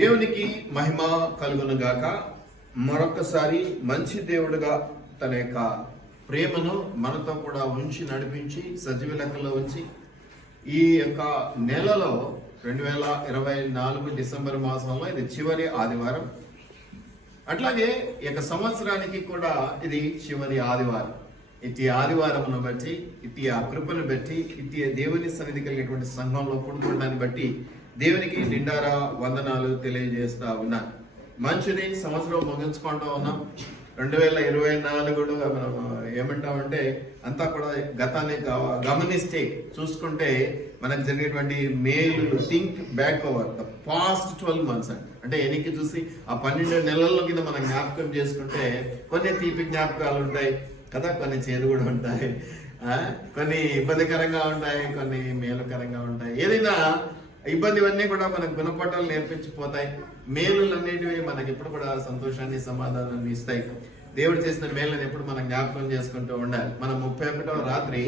దేవునికి మహిమ కలుగును గాక. మరొకసారి మంచి దేవుడుగా తన యొక్క ప్రేమను మనతో కూడా ఉంచి నడిపించి సజీవ లెక్కలో ఉంచి ఈ యొక్క నెలలో 2024 డిసెంబర్ మాసంలో ఇది చివరి ఆదివారం. అట్లాగే ఈ యొక్క సంవత్సరానికి కూడా ఇది చివరి ఆదివారం. ఇట్టి ఆదివారమును బట్టి, ఇట్టి ఆ కృపను బట్టి, ఇట్టి దేవుని సన్నిధి కలిగేటువంటి సంఘంలో కూడుకోవడాన్ని బట్టి దేవునికి నిండారా వందనాలు తెలియజేస్తా ఉన్నాను. మంచిది, సంవత్సరం ముగించుకుంటూ ఉన్నాం. 2024 మనం ఏమంటామంటే అంతా కూడా గతాన్ని గమనిస్తే చూసుకుంటే మనకు జరిగేటువంటి మేలు think back over the past 12 months అంటే ఎన్నికి చూసి ఆ 12 నెలల్లో కింద మనం జ్ఞాపకం చేసుకుంటే కొన్ని తీపి జ్ఞాపకాలు ఉంటాయి కదా, కొన్ని చేదు కూడా ఉంటాయి, కొన్ని ఇబ్బందికరంగా ఉంటాయి, కొన్ని మేలుకరంగా ఉంటాయి. ఏదైనా ఇబ్బందివన్నీ కూడా మనకు గుణపాఠాలు నేర్పించిపోతాయి. మేలులన్నిటివి మనకి ఎప్పుడు కూడా సంతోషాన్ని సమాధానాన్ని ఇస్తాయి. దేవుడు చేసిన మేళ్ళని ఎప్పుడు మనం జ్ఞాపకం చేసుకుంటూ ఉండాలి. మనం 31వ రాత్రి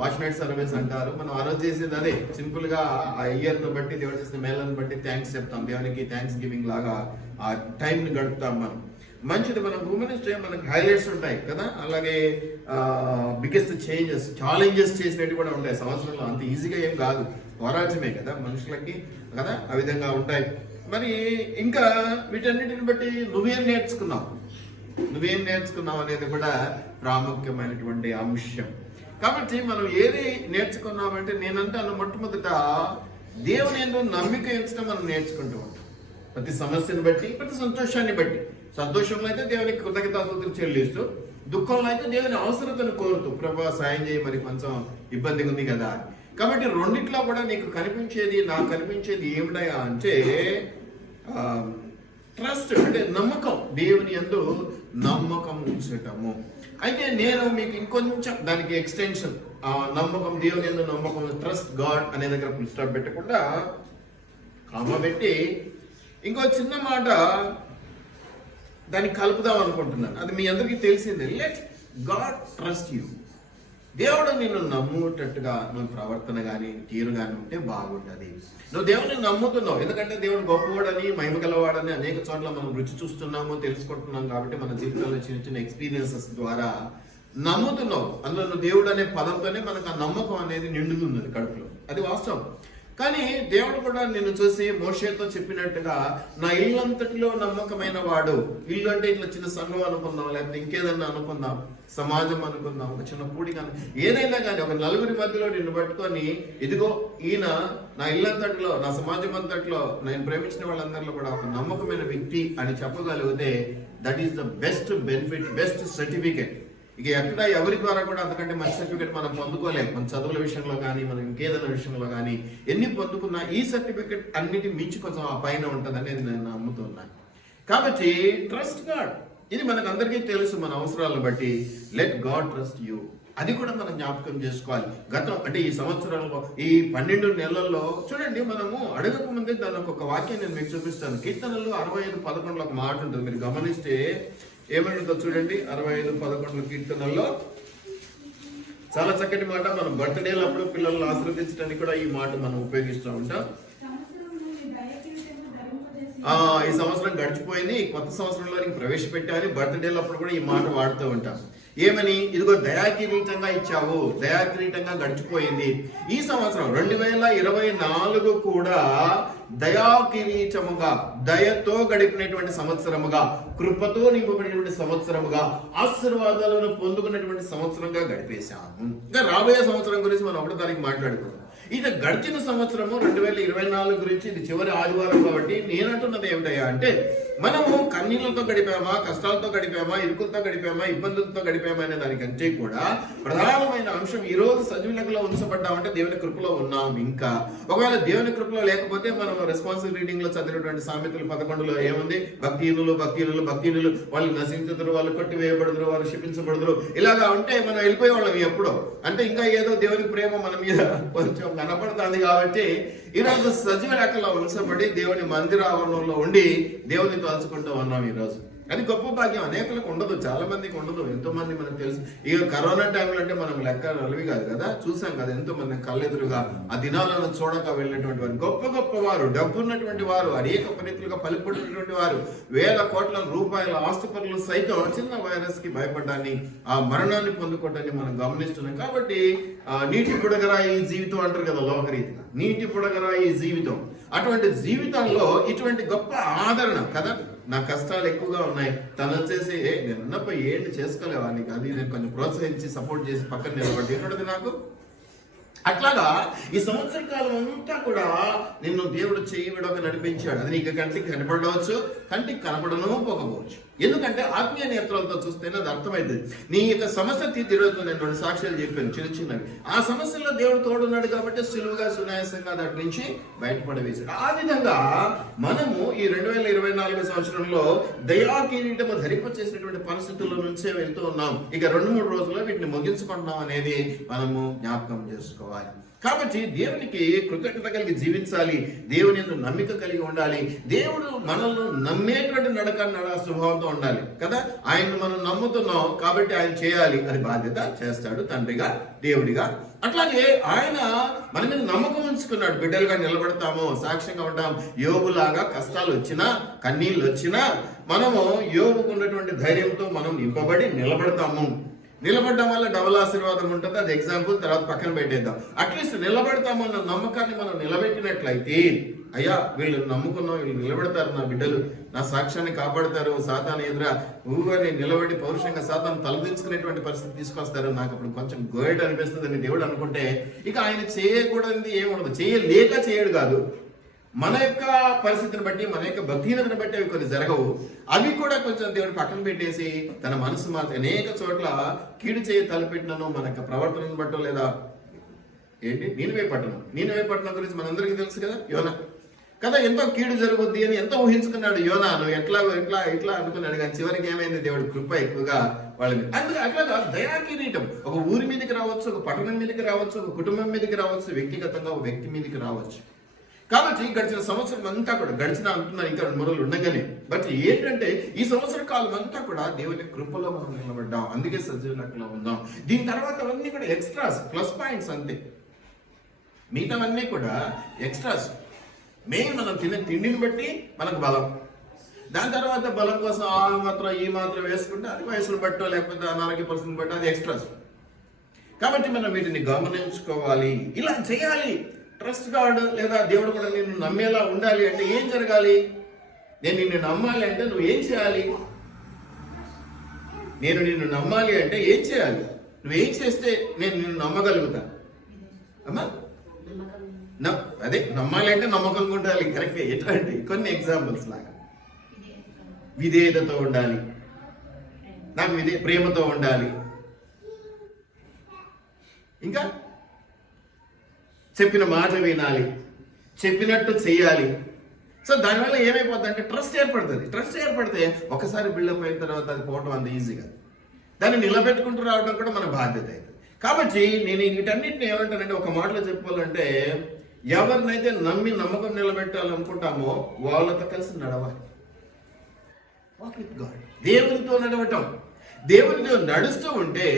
వాచ్ నైట్ సర్వీస్ అంటారు. మనం ఆ రోజు చేసేది అదే, సింపుల్ గా ఆ ఇయర్ ను బట్టి దేవుడు చేసిన మేళ్ళను బట్టి థ్యాంక్స్ చెప్తాం. దేవునికి థ్యాంక్స్ గివింగ్ లాగా ఆ టైం ని గడుపుతాం మనం. మంచిది, మనం ఉమెన్స్ డే మనకు హైలైట్స్ ఉంటాయి కదా, అలాగే బిగ్గెస్ట్ చేంజెస్ ఛాలెంజెస్ చేసినట్టు కూడా ఉంటాయి సంవత్సరంలో. అంత ఈజీగా ఏం కాదు, పోరాటమే కదా మనుషులకి కదా, ఆ విధంగా ఉంటాయి. మరి ఇంకా వీటన్నిటిని బట్టి నువ్వేం నేర్చుకున్నావు అనేది కూడా ప్రాముఖ్యమైనటువంటి అంశం. కాబట్టి మనం ఏది నేర్చుకున్నామంటే నేనంటాను, మొట్టమొదట దేవుని యందు నమ్మిక ఉంచడం మనం నేర్చుకుంటూ ఉంటాం. ప్రతి సమస్యను బట్టి, ప్రతి సంతోషాన్ని బట్టి. సంతోషంలో అయితే దేవునికి కృతజ్ఞతాస్తుతులు చెల్లిస్తూ, దుఃఖంలో అయితే దేవుని అవసరతను కోరుతూ, ప్రభా సాయం చేయి, మరి కొంచెం ఇబ్బందిగా ఉంది కదా. కాబట్టి రెండిట్లో కూడా నీకు కనిపించేది, నాకు కనిపించేది ఏమిటయా అంటే ట్రస్ట్, అంటే నమ్మకం, దేవుని యందు నమ్మకం ఉంచటము. అయితే నేను మీకు ఇంకొంచెం దానికి ఎక్స్టెన్షన్, నమ్మకం, దేవుని యందు నమ్మకం, ట్రస్ట్ గాడ్ అనే దగ్గర ఫుల్ స్టాప్ పెట్టకుండా కామా పెట్టి ఇంకో చిన్న మాట దాన్ని కలుపుదాం అనుకుంటున్నాను. అది మీ అందరికీ తెలిసిందే. Let God trust you. దేవుడు నిన్ను నమ్ముటట్టుగా నువ్వు ప్రవర్తన కానీ తీరు కానీ ఉంటే బాగుంటుంది. నువ్వు దేవుడిని నమ్ముతున్నావు, ఎందుకంటే దేవుడు గొప్పవాడని, మహిమ గలవాడని అనేక చోట్ల మనం రుచి చూస్తున్నాము, తెలుసుకుంటున్నాం. కాబట్టి మన జీవితంలో చిన్న చిన్న ఎక్స్పీరియన్సెస్ ద్వారా నమ్ముతున్నావు. అందులో నువ్వు దేవుడు అనే పదంతోనే మనకు ఆ నమ్మకం అనేది నిండుతున్నది కడుపులో, అది వాస్తవం. కానీ దేవుడు కూడా నిన్ను చూసి మోషేతో చెప్పినట్టుగా, నా ఇల్లంతటిలో నమ్మకమైన వాడు. ఇల్లు అంటే ఇట్లా చిన్న సంఘం అనుకుందాం, లేకపోతే ఇంకేదన్నా అనుకుందాం, సమాజం అనుకుందాం, ఒక చిన్న కూడి కానీ ఏదైనా కానీ, ఒక నలుగురి మధ్యలో నిన్ను పట్టుకొని, ఇదిగో ఈయన నా ఇల్లంతటిలో, నా సమాజం అంతటిలో నేను ప్రేమించిన వాళ్ళందరిలో కూడా ఒక నమ్మకమైన వ్యక్తి అని చెప్పగలిగితే, that is the best benefit, best certificate. ఇక ఎక్కడ ఎవరి ద్వారా కూడా అంతకంటే మంచి సర్టిఫికేట్ మనం పొందుకోలేము. మన చదువుల విషయంలో కానీ, మనం ఇంకేదైనా విషయంలో కానీ ఎన్ని పొందుకున్నా ఈ సర్టిఫికేట్ అన్నిటి మించి కొంచెం ఆ పైన ఉంటుందని నేను నమ్ముతున్నాను. కాబట్టి ట్రస్ట్ గాడ్, ఇది మనకు అందరికీ తెలుసు. మన అవసరాలను బట్టి లెట్ గాడ్ ట్రస్ట్ యూ, అది కూడా మనం జ్ఞాపకం చేసుకోవాలి. గతం అంటే ఈ సంవత్సరంలో, ఈ 12 నెలల్లో చూడండి, మనము అడగక ముందే దానికి ఒక వాక్యం నేను మీకు చూపిస్తాను. కీర్తనలు 65:11 ఒక మాట ఉంటుంది, మీరు గమనిస్తే ఏమంటుందో చూడండి. 65:11 కీర్తనల్లో చాలా చక్కటి మాట. మనం బర్త్డేలప్పుడు పిల్లలను ఆశీర్వదించడానికి కూడా ఈ మాట మనం ఉపయోగిస్తూ ఉంటాం. ఈ సంవత్సరం గడిచిపోయింది, కొత్త సంవత్సరంలోనికి ప్రవేశపెట్టామని బర్త్డేలప్పుడు కూడా ఈ మాట వాడుతూ ఉంటాం. ఏమని? ఇదిగో దయాకిరీటంగా ఇచ్చావు, దయాకిరీటంగా గడిచిపోయింది. ఈ సంవత్సరం 2024 కూడా దయాకిరీటముగా, దయతో గడిపినటువంటి సంవత్సరముగా, కృపతో నింపబడినటువంటి సంవత్సరముగా, ఆశీర్వాదాలను పొందుకున్నటువంటి సంవత్సరంగా గడిపేశాము. ఇంకా రాబోయే సంవత్సరం గురించి మనం 1వ తారీఖు మాట్లాడుకుందాం. ఇది గడిచిన సంవత్సరము 2024 గురించి ఇది చివరి ఆదివారం. కాబట్టి నేనంటున్నది ఏమిటయ్యా అంటే, మనము కన్నీళ్లతో గడిపామా, కష్టాలతో గడిపామా, ఇరుకులతో గడిపామా, ఇబ్బందులతో గడిపామా అనే దానికంటే కూడా ప్రధానమైన అంశం, ఈ రోజు సజీవులలో ఉంచబడ్డామంటే దేవుని కృపలో ఉన్నాం. ఇంకా ఒకవేళ దేవుని కృపలో లేకపోతే మనం రెస్పాన్సిబుల్ రీడింగ్ లో చదివినటువంటి సామెతలు 11లో ఏముంది? భక్తిహీనులు వాళ్ళు నశించుదురు, వాళ్ళు కొట్టివేయబడుదురు, వాళ్ళు శిపించబడుదురు. ఇలాగా ఉంటే మనం వెళ్ళిపోయేవాళ్ళం ఎప్పుడో. అంటే ఇంకా ఏదో దేవుని ప్రేమ మన మీద కొంచెం కనపడుతుంది. కాబట్టి ఈరోజు సజీవ లెక్కలో ఉంచబడి దేవుని మందిర ఆవరణంలో ఉండి దేవుని తలుచుకుంటూ ఉన్నాం ఈరోజు. అది గొప్ప భాగ్యం. అనేకులకు ఉండదు, చాలా మందికి ఉండదు. ఎంతో మంది మనకు తెలుసు. ఇక కరోనా టైంలో అంటే మనం లెక్క అలవి కాదు కదా, చూసాం కదా ఎంతో మంది కళ్ళెదురుగా ఆ దినాలను చూడక వెళ్ళినటువంటి వారు, గొప్ప గొప్ప వారు, డబ్బు ఉన్నటువంటి వారు, అనేక పరిస్థితులుగా పలుకుబడినటువంటి వారు, వేల కోట్ల రూపాయల ఆస్తుపరులు సైతం చిన్న వైరస్ కి భయపడ్డాన్ని, ఆ మరణాన్ని పొందుకోవడాన్ని మనం గమనిస్తున్నాం. కాబట్టి నీటి బుడగరా ఈ జీవితం అంటారు కదా లోకరీతిగా, నీటి బుడగరా ఈ జీవితం. అటువంటి జీవితాల్లో ఇటువంటి గొప్ప ఆదరణ కదా. నా కష్టాలు ఎక్కువగా ఉన్నాయి, తను వచ్చేసి నేను ఉన్నప్పుడు ఏంటి చేసుకోలేవా నీకు, అది నేను కొంచెం ప్రోత్సహించి సపోర్ట్ చేసి పక్కన నిలబడి ఏంటంటే నాకు అట్లాగా ఈ సంవత్సర కాలం అంతా కూడా నిన్ను దేవుడు చేయి విడవక నడిపించాడు. అది నీకు కంటికి కనపడవచ్చు, కంటికి కనపడను పోకపోవచ్చు. ఎందుకంటే ఆత్మీయ నేత్రాలతో చూస్తేనే అది అర్థమైంది. నీ యొక్క సమస్య తీర్చు. నేను 2 సాక్ష్యాలు చెప్పాను చిన్న చిన్నవి. ఆ సమస్యలో దేవుడు తోడున్నాడు కాబట్టి సులువుగా సునాయాసంగా దాటి నుంచి బయటపడవేశాడు. ఆ విధంగా మనము ఈ 2024 సంవత్సరంలో దయా కిరీటము ధరింపచేసినటువంటి పరిస్థితుల్లో నుంచే వెళ్తూ ఉన్నాం. ఇక 2-3 రోజుల్లో వీటిని ముగించుకుంటున్నాం అనేది మనము జ్ఞాపకం చేసుకోవాలి. కాబట్టి దేవునికి కృతజ్ఞత కలిగి జీవించాలి, దేవుని యందు నమ్మిక కలిగి ఉండాలి. దేవుడు మనల్ని నమ్మేటువంటి నడక స్వభావంతో ఉండాలి కదా. ఆయన్ని మనం నమ్ముతున్నాం కాబట్టి ఆయన చేయాలి, అది బాధ్యత చేస్తాడు తండ్రిగా దేవుడిగా. అట్లాగే ఆయన మన మీద నమ్మకం ఉంచుకున్నాడు. బిడ్డలుగా నిలబడతాము, సాక్ష్యంగా ఉంటాం. యోబులాగా కష్టాలు వచ్చినా కన్నీళ్ళు వచ్చినా మనము యోబుకు ఉన్నటువంటి ధైర్యంతో మనం నింపబడి నిలబడతాము. నిలబడడం వల్ల డబుల్ ఆశీర్వాదం ఉంటుంది, అది ఎగ్జాంపుల్, తర్వాత పక్కన పెట్టేద్దాం. అట్లీస్ట్ నిలబడతామన్న నమ్మకాన్ని మనం నిలబెట్టినట్లయితే, అయ్యా వీళ్ళు నమ్ముకున్నాం, వీళ్ళు నిలబెడతారు, నా బిడ్డలు నా సాక్ష్యాన్ని కాపాడతారు, సాతాను ఎదుర ఊగని నిలబడి పౌరుషంగా సాతాను తలదించుకునేటువంటి పరిస్థితి తీసుకొస్తారు, నాకు అప్పుడు కొంచెం గోయట్ అనిపిస్తుంది అని దేవుడు అనుకుంటే, ఇక ఆయన చేయకూడదు ఏముండదు. చేయలేక చేయడు కాదు, మన యొక్క పరిస్థితిని బట్టి, మన యొక్క భక్తిహీనతను బట్టి అవి కొన్ని జరగవు. అవి కూడా కొంచెం దేవుడు పక్కన పెట్టేసి తన మనసు మాత్రం అనేక చోట్ల కీడు చేయ తలపెట్టినను మన యొక్క ప్రవర్తనను బట్టో, లేదా ఏంటి నీనివే పట్టణం గురించి మనందరికీ తెలుసు కదా. యోనా కదా, ఎంతో కీడు జరుగుద్ది అని ఎంతో ఊహించుకున్నాడు యోనా. నువ్వు ఇట్లా అనుకున్నాడు, కానీ చివరికి ఏమైంది, దేవుడు కృప ఎక్కువగా వాళ్ళని. అందుకే అట్లాగా దయా కిరీటం ఒక ఊరి మీదకి రావచ్చు, ఒక పట్టణం మీదకి రావచ్చు, ఒక కుటుంబం మీదకి రావచ్చు, వ్యక్తిగతంగా ఒక వ్యక్తి మీదకి రావచ్చు. కాబట్టి గడిచిన సంవత్సరం అంతా కూడా, గడిచిన అంటున్నారు ఇంకా 2 రోజులు ఉండగానే, బట్ ఏంటంటే ఈ సంవత్సర కాలం అంతా కూడా దేవుని కృపలో మనం నిలబడ్డాం. అందుకే సజీవ లెక్కలో ఉన్నాం. దీని తర్వాత అవన్నీ కూడా ఎక్స్ట్రాస్, ప్లస్ పాయింట్స్ అంతే. మిగతావన్నీ కూడా ఎక్స్ట్రాస్. మెయిన్ మనం తినే తిండిని బట్టి మనకు బలం. దాని తర్వాత బలం కోసం ఆ మాత్రం ఈ మాత్రం వేసుకుంటే అది వయసును బట్టో లేకపోతే అనారోగ్య పరిస్థితిని బట్టో అది ఎక్స్ట్రాస్. కాబట్టి మనం వీటిని గమనించుకోవాలి, ఇలా చేయాలి. ట్రస్ట్ గాడ్ లేదా దేవుడు కూడా నిన్ను నమ్మేలా ఉండాలి అంటే ఏం జరగాలి? నేను నిన్ను నమ్మాలి అంటే నువ్వు ఏం చేయాలి? నేను నిన్ను నమ్మాలి అంటే ఏం చేయాలి? నువ్వేం చేస్తే నేను నిన్ను నమ్మగలుగుతా? అమ్మా అదే నమ్మాలి అంటే నమ్మకంగా ఉండాలి. కరెక్ట్. ఎట్లాంటి కొన్ని ఎగ్జాంపుల్స్ లాగా విధేయతతో ఉండాలి, నాకు ప్రేమతో ఉండాలి, ఇంకా చెప్పిన మాట వినాలి, చెప్పినట్టు చెయ్యాలి. సో దానివల్ల ఏమైపోతుంది అంటే ట్రస్ట్ ఏర్పడుతుంది. ట్రస్ట్ ఏర్పడితే ఒకసారి బిల్డప్ అయిన తర్వాత అది పోవడం అంత ఈజీగా, దాన్ని నిలబెట్టుకుంటూ రావడం కూడా మన బాధ్యత అయింది. కాబట్టి నేను వీటన్నిటిని ఏమంటానంటే, ఒక మాటలో చెప్పుకోవాలంటే, ఎవరినైతే నమ్మి నమ్మకం నిలబెట్టాలనుకుంటామో వాళ్ళతో కలిసి నడవాలి. వాక్ విత్ గాడ్, దేవునితో నడవటం. దేవునితో నడుస్తూ ఉంటే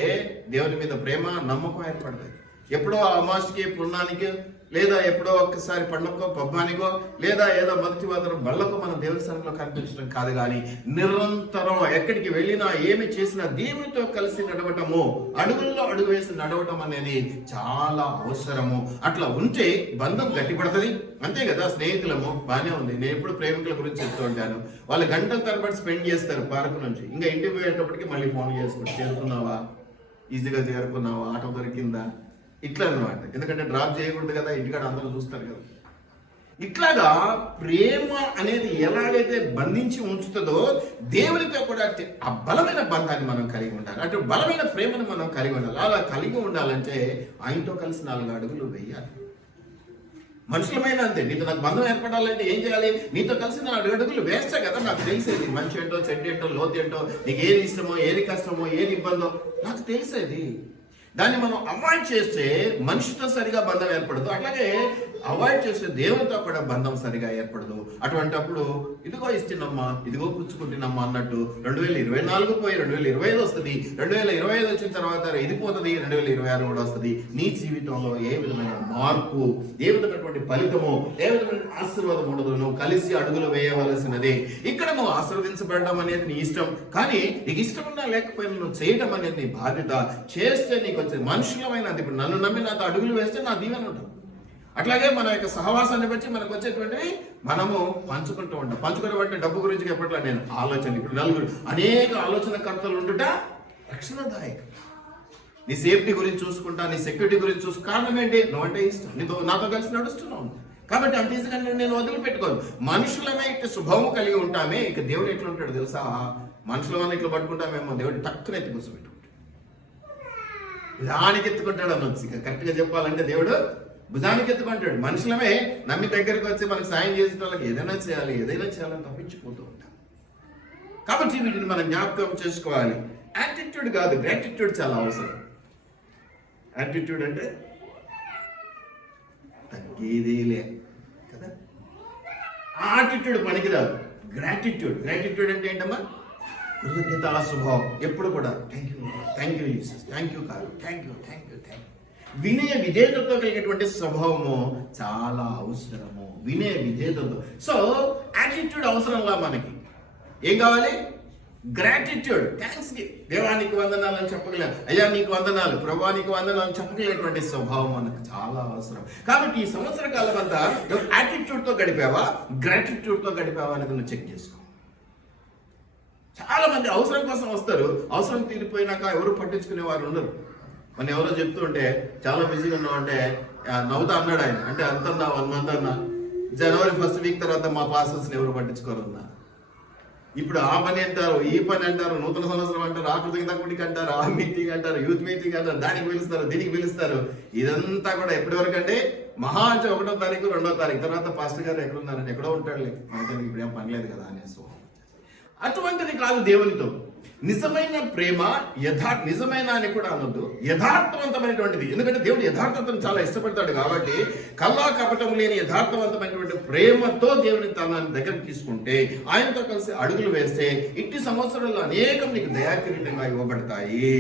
దేవుని మీద ప్రేమ, నమ్మకం ఏర్పడుతుంది. ఎప్పుడో అమావాస్యకి, పుణ్యానికి, లేదా ఎప్పుడో ఒక్కసారి పండుగకో పబ్బానికో, లేదా ఏదో మొదటి వాదన బళ్ళకో మనం దేవుని స్థానంలో కనిపించడం కాదు, కానీ నిరంతరం ఎక్కడికి వెళ్ళినా ఏమి చేసినా దేవునితో కలిసి నడవటము, అడుగుల్లో అడుగు వేసి నడవటం అనేది చాలా అవసరము. అట్లా ఉంటే బంధం గట్టిపడుతుంది. అంతే కదా. స్నేహితులము బాగానే ఉంది. నేను ఎప్పుడు ప్రేమికుల గురించి చెప్తూ ఉంటాను. వాళ్ళు గంటల తరబడి స్పెండ్ చేస్తారు పార్కు నుంచి, ఇంకా ఇంటికి పోయేటప్పటికి మళ్ళీ ఫోన్ చేసుకుంటూ, చేరుకున్నావా, ఈజీగా చేరుకున్నావా, ఆటో దొరికిందా, ఇట్లా అనమాట. ఎందుకంటే డ్రాప్ చేయకూడదు కదా, ఇంటికాడ అందరూ చూస్తారు కదా. ఇట్లాగా ప్రేమ అనేది ఎలాగైతే బంధించి ఉంచుతుందో, దేవునితో కూడా ఆ బలమైన బంధాన్ని మనం కలిగి ఉండాలి. అటు బలమైన ప్రేమను మనం కలిగి ఉండాలి. అలా కలిగి ఉండాలంటే ఆయనతో కలిసి 4 అడుగులు వేయాలి. మనుషులమైన అంతే. నీతో నాకు బంధం ఏర్పడాలంటే ఏం చేయాలి? నీతో కలిసి 4 అడుగులు వేస్తే కదా నాకు తెలిసేది, మంచి ఏంటో, చెడ్డ ఏంటో, లోతు ఏంటో, నీకు ఏది ఇష్టమో, ఏది కష్టమో, ఏది ఇబ్బందో నాకు తెలిసేది. దాన్ని మనం అవాయిడ్ చేస్తే మనిషితో సరిగా బంధం ఏర్పడదు. అట్లాగే అవాయిడ్ చేస్తే దేవునితో కూడా బంధం సరిగా ఏర్పడదు. అటువంటప్పుడు ఇదిగో ఇచ్చినమ్మా, ఇదిగో పుచ్చుకుంటున్నమ్మా అన్నట్టు 2024 పోయి 2025 వస్తుంది, 2025 వచ్చిన తర్వాత ఇది పోతుంది, 2026 కూడా వస్తుంది. నీ జీవితంలో ఏ విధమైన మార్పు, ఏ విధమైనటువంటి ఫలితము, ఏ విధమైన ఆశీర్వాదం ఉండదు. నువ్వు కలిసి అడుగులు వేయవలసినది. ఇక్కడ నువ్వు ఆశీర్వదించబడడం అనేది నీ ఇష్టం, కానీ నీకు ఇష్టం ఉన్నా లేకపోయినా నువ్వు చేయడం అనేది నీ బాధ్యత. చేస్తే నీకు వచ్చే మనుషులమైన, ఇప్పుడు నన్ను నమ్మి నాతో అడుగులు వేస్తే నా దీవెన ఉంటుంది. అట్లాగే మన యొక్క సహవాసాన్ని బట్టి మనకు వచ్చేటువంటివి మనము పంచుకుంటూ ఉంటాం. పంచుకునే బట్టి డబ్బు గురించి ఎప్పట్లో నేను ఆలోచన, ఇప్పుడు నలుగురు అనేక ఆలోచనకర్తలు ఉండుట రక్షణదాయకం. నీ సేఫ్టీ గురించి చూసుకుంటా, నీ సెక్యూరిటీ గురించి కారణం ఏంటి? నువ్వంటే ఇష్టం, నాతో కలిసి నడుస్తున్నావు కాబట్టి అంత ఈజీగా నేను వదిలిపెట్టుకోను. మనుషులమే ఇట్లా స్వభావం కలిగి ఉంటామే, ఇక దేవుడు ఎట్లా ఉంటాడు తెలుసా? మనుషులమని ఇట్లా పట్టుకుంటామేమో, దేవుడు టక్కున ఎత్తి కూర్చోబెట్టుకుంటాడు, భుజానికి ఎత్తుకుంటాడు అనొచ్చు. ఇక కరెక్ట్ గా చెప్పాలంటే దేవుడు భుజానికి ఎత్తుకుంటాడు. మనుషులమే నమ్మి దగ్గరికి వచ్చి మనకు సాయం చేసిన వాళ్ళకి ఏదైనా చేయాలని తప్పించిపోతూ ఉంటాం. కాబట్టి వీటిని మనం జ్ఞాపకం చేసుకోవాలి. యాటిట్యూడ్ కాదు, గ్రాటిట్యూడ్ చాలా అవసరం. యాటిట్యూడ్ అంటే తగ్గేదేలే కదా, ఆటిట్యూడ్ పనికిరాదు. గ్రాటిట్యూడ్ అంటే ఏంటమ్మా? కృతజ్ఞతా స్వభావం. ఎప్పుడు కూడా thank you Jesus, thank you కాదు, థ్యాంక్ యూ. వినయ విధేయతతో కలిగినటువంటి స్వభావము చాలా అవసరము. వినయ విధేయతతో. సో యాటిట్యూడ్ అవసరంలా మనకి ఏం కావాలి? గ్రాటిట్యూడ్, థ్యాంక్స్ కి, దేవానికి వందనాలు అని చెప్పగల, అయ్యా నీకు వందనాలు, ప్రభా నీకు వందనాలు అని చెప్పగలిగినటువంటి స్వభావం మనకు చాలా అవసరం. కాబట్టి ఈ సంవత్సర కాలం అంతా యాటిట్యూడ్ తో గడిపావా, గ్రాటిట్యూడ్ తో గడిపావా అనేది నువ్వు చెక్ చేసుకో. చాలా మంది అవసరం కోసం వస్తారు, అవసరం తీరిపోయినాక ఎవరు పట్టించుకునే వారు ఉండరు. మన ఎవరో చెప్తుంటే చాలా బిజీగా ఉన్నావు అంటే నవ్వుతా అన్నాడు ఆయన. అంటే అంతన్నా 1 month అన్నా, జనవరి 1st వీక్ తర్వాత మా పాస్టర్స్ని ఎవరు పట్టించుకోరన్నా. ఇప్పుడు ఆ పని అంటారు, ఈ పని అంటారు, నూతన సంవత్సరం అంటారు, ఆ కృతజ్ఞతకి అంటారు, ఆ మీటింగ్ అంటారు, యూత్ మీటింగ్ అంటారు, దానికి పిలుస్తారు, దీనికి పిలుస్తారు. ఇదంతా కూడా ఎప్పటి వరకు అంటే మహా అంటే 1వ తారీఖు 2వ తారీఖు తర్వాత పాస్టర్ గారు ఎక్కడున్నారని, ఎక్కడో ఉంటాడులే, మనకి ఇప్పుడు ఏం పని లేదు కదా అనేసి. అటువంటిది కాదు దేవునితో. నిజమైన ప్రేమ నిజమైన అని కూడా అనొద్దు, యథార్థవంతమైనటువంటిది. ఎందుకంటే దేవుడు యథార్థతను చాలా ఇష్టపడతాడు. కాబట్టి కల్లా కపటం లేని యథార్థవంతమైనటువంటి ప్రేమతో దేవుని తన దగ్గరికి తీసుకుంటే, ఆయనతో కలిసి అడుగులు వేస్తే ఇట్టి సంవత్సరాల్లో అనేకం నీకు దయాకిరీటంగా ఇవ్వబడతాయి.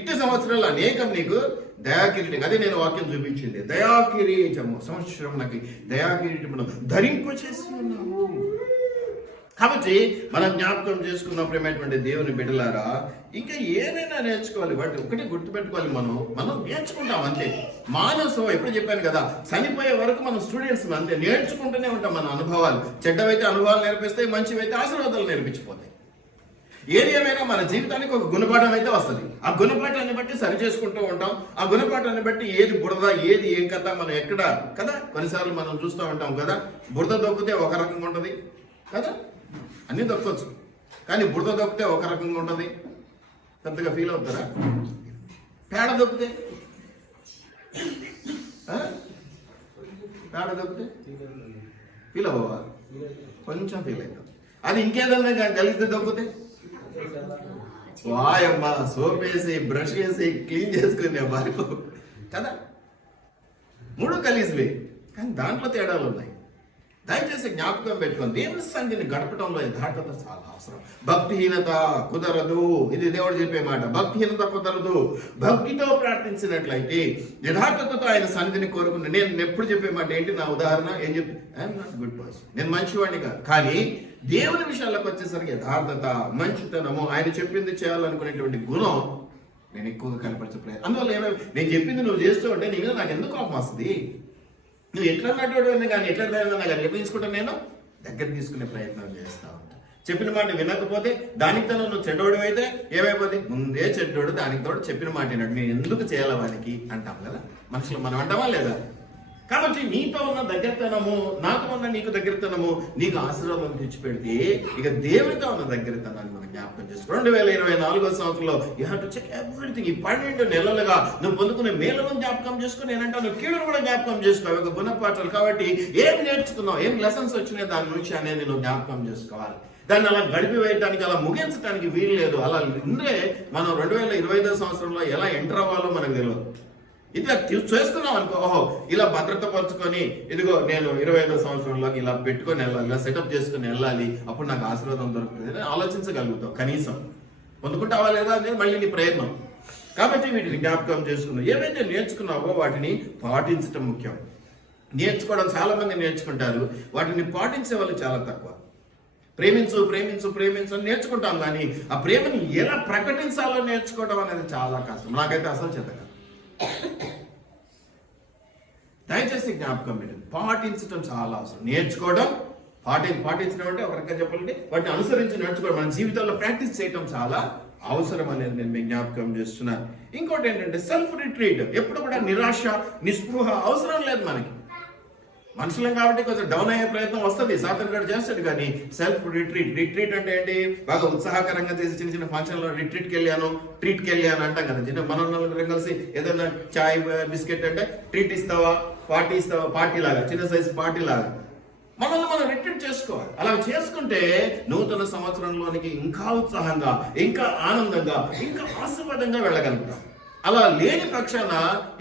ఇట్టి సంవత్సరాల్లో అనేకం నీకు దయాకిరీటం. అదే నేను వాక్యం చూపించింది, దయాకిరీటము. సంవత్సరం నాకు దయాకిరీటమును ధరింపు చేసి ఉన్నాము. కాబట్టి మనం జ్ఞాపకం చేసుకున్న ప్రేమైనటువంటి దేవుని బిడ్డలారా, ఇంకా ఏదైనా నేర్చుకోవాలి. బట్ ఒకటి గుర్తుపెట్టుకోవాలి, మనం నేర్చుకుంటాం అంతే. మానసం ఎప్పుడు చెప్పాను కదా, చనిపోయే వరకు మనం స్టూడెంట్స్ అంతే, నేర్చుకుంటూనే ఉంటాం. మన అనుభవాలు చెడ్డవైతే అనుభవాలు నేర్పిస్తాయి, మంచివైతే ఆశీర్వాదాలు నేర్పించిపోతాయి. ఏది ఏమైనా మన జీవితానికి ఒక గుణపాఠం అయితే వస్తుంది. ఆ గుణపాఠాన్ని బట్టి సరి చేసుకుంటూ ఉంటాం. ఆ గుణపాఠాన్ని బట్టి ఏది బురద, ఏది ఏం కథ, మనం ఎక్కడ కదా. కొన్నిసార్లు మనం చూస్తూ ఉంటాం కదా, బురద దొక్కితే ఒక రకంగా ఉంటుంది కదా, అన్నీ దొక్కవచ్చు, కానీ బురద దొక్కితే ఒక రకంగా ఉంటుంది. పెద్దగా ఫీల్ అవుతారా? పేడ దొక్కితే ఫీల్ అవ్వవా? కొంచెం ఫీల్ అవుతాం. అది ఇంకేదన్నా కలిస్తే దొక్కితే వాయమ్మా, సోప్ వేసి బ్రష్ వేసి క్లీన్ చేసుకునే వరకు కదా. 3 కలిసివే, కానీ దాంట్లో తేడాలు ఉన్నాయి. దయచేసి జ్ఞాపకం పెట్టుకొని దేవుని సన్నిధిని గడపడంలో యథార్థత చాలా అవసరం. భక్తిహీనత కుదరదు, ఇది దేవుడు చెప్పే మాట. భక్తిహీనత కుదరదు. భక్తితో ప్రార్థించినట్లయితే, యథార్థతతో ఆయన సన్నిధిని కోరుకున్నా. నేను ఎప్పుడు చెప్పే మాట ఏంటి? నా ఉదాహరణ ఏం చెప్పి, ఐఎమ్ నాట్ గుడ్ పర్సన్, నేను మంచివాడిని కాదు. కానీ దేవుని విషయాలకు వచ్చేసరికి యథార్థత, మంచితనము, ఆయన చెప్పింది చేయాలనుకునేటువంటి గుణం నేను ఎక్కువగా కనపరచలేదు. అందువల్ల నేను చెప్పింది నువ్వు చేస్తూ ఉంటే నీ మీద నాకు ఎందుకు కోపం వస్తుంది? నువ్వు ఎట్లా అన్నట్టు కానీ ఎట్లా కానీ తీసుకుంటాను, నేను దగ్గర తీసుకునే ప్రయత్నం చేస్తా ఉంటా. చెప్పిన మాట వినకపోతే దానికి తను నువ్వు చెడ్డోడు అయితే ఏమైపోతే, ముందే చెడ్డోడు దానికి తోడు చెప్పిన మాట విన్నాడు, నేను ఎందుకు చేయాలి వానికి అంటాం కదా. మనుషులు మనం అంటామా లేదా? కాబట్టి నీతో ఉన్న దగ్గరతనము, నాతో ఉన్న నీకు దగ్గరతనము నీకు ఆశీర్వాదం తెచ్చిపెడితే, ఇక దేవుడితో ఉన్న దగ్గరతనాన్ని మనం జ్ఞాపకం చేసుకో. 2024 సంవత్సరంలో you have to check everything. ఈ 12 నెలలుగా నువ్వు పొందుకునే మేలను జ్ఞాపకం చేసుకుని, నేనంటే నువ్వు కీడును కూడా జ్ఞాపకం చేసుకో. ఒక గుణపాఠాలు. కాబట్టి ఏం నేర్చుకున్నావు, ఏం లెసన్స్ వచ్చినాయి దాని నుంచి అనేది నువ్వు జ్ఞాపకం చేసుకోవాలి. దాన్ని అలా గడిపి వేయడానికి, అలా ముగించడానికి వీలు లేదు. అలా ఉండే మనం 2025 సంవత్సరంలో ఎలా ఎంటర్ అవ్వాలో మనకు తెలియదు. ఇట్లా చేసుకున్నాం అనుకో, ఓహో ఇలా భద్రత పరుచుకొని ఇదిగో నేను 25వ సంవత్సరంలోకి ఇలా పెట్టుకొని వెళ్ళాలి, ఇలా సెటప్ చేసుకుని వెళ్ళాలి, అప్పుడు నాకు ఆశీర్వాదం దొరుకుతుంది అని ఆలోచించగలుగుతావు. కనీసం పొందుకుంటావా లేదా అనేది మళ్ళీ నీ ప్రయత్నం. కాబట్టి వీటిని జ్ఞాపకం చేసుకున్నావు. ఏవైతే నేర్చుకున్నావో వాటిని పాటించటం ముఖ్యం. నేర్చుకోవడం చాలా మంది నేర్చుకుంటారు, వాటిని పాటించే వాళ్ళు చాలా తక్కువ. ప్రేమించు ప్రేమించు ప్రేమించు అని నేర్చుకుంటాం, కానీ ఆ ప్రేమని ఎలా ప్రకటించాలో నేర్చుకోవడం అనేది చాలా కష్టం. నాకైతే అసలు చేత కాదు. దయచేసి జ్ఞాపకం పెట్టండి, పాటించడం చాలా అవసరం. నేర్చుకోవడం పాటించడం అంటే ఒక రకంగా చెప్పాలంటే వాటిని అనుసరించి నేర్చుకోవడం, మన జీవితంలో ప్రాక్టీస్ చేయడం చాలా అవసరం అనేది నేను మీకు జ్ఞాపకం చేస్తున్నాను. ఇంకోటి ఏంటంటే సెల్ఫ్ రిట్రీట్. ఎప్పుడు కూడా నిరాశ నిస్పృహ అవసరం లేదు మనకి. మనుషులం కాబట్టి కొంచెం డౌన్ అయ్యే ప్రయత్నం వస్తుంది, సాతాను గారు చేస్తాడు. కానీ సెల్ఫ్ రిట్రీట్ అంటే ఏంటి? బాగా ఉత్సాహకరంగా చేసి చిన్న చిన్న ఫంక్షన్లో ట్రీట్కి వెళ్ళాను అంటాం కదా. చిన్న మనోళ్ళందరం కలిసి ఏదైనా చాయ్ బిస్కెట్ అంటే ట్రీట్ ఇస్తావా, పార్టీ లాగా, చిన్న సైజు పార్టీ లాగా మనల్ని మనం రిట్రీట్ చేసుకోవాలి. అలా చేసుకుంటే నూతన సంవత్సరంలోనికి ఇంకా ఉత్సాహంగా, ఇంకా ఆనందంగా, ఇంకా ఆశీర్వాదంగా వెళ్ళగలుగుతాం. అలా లేని పక్షాన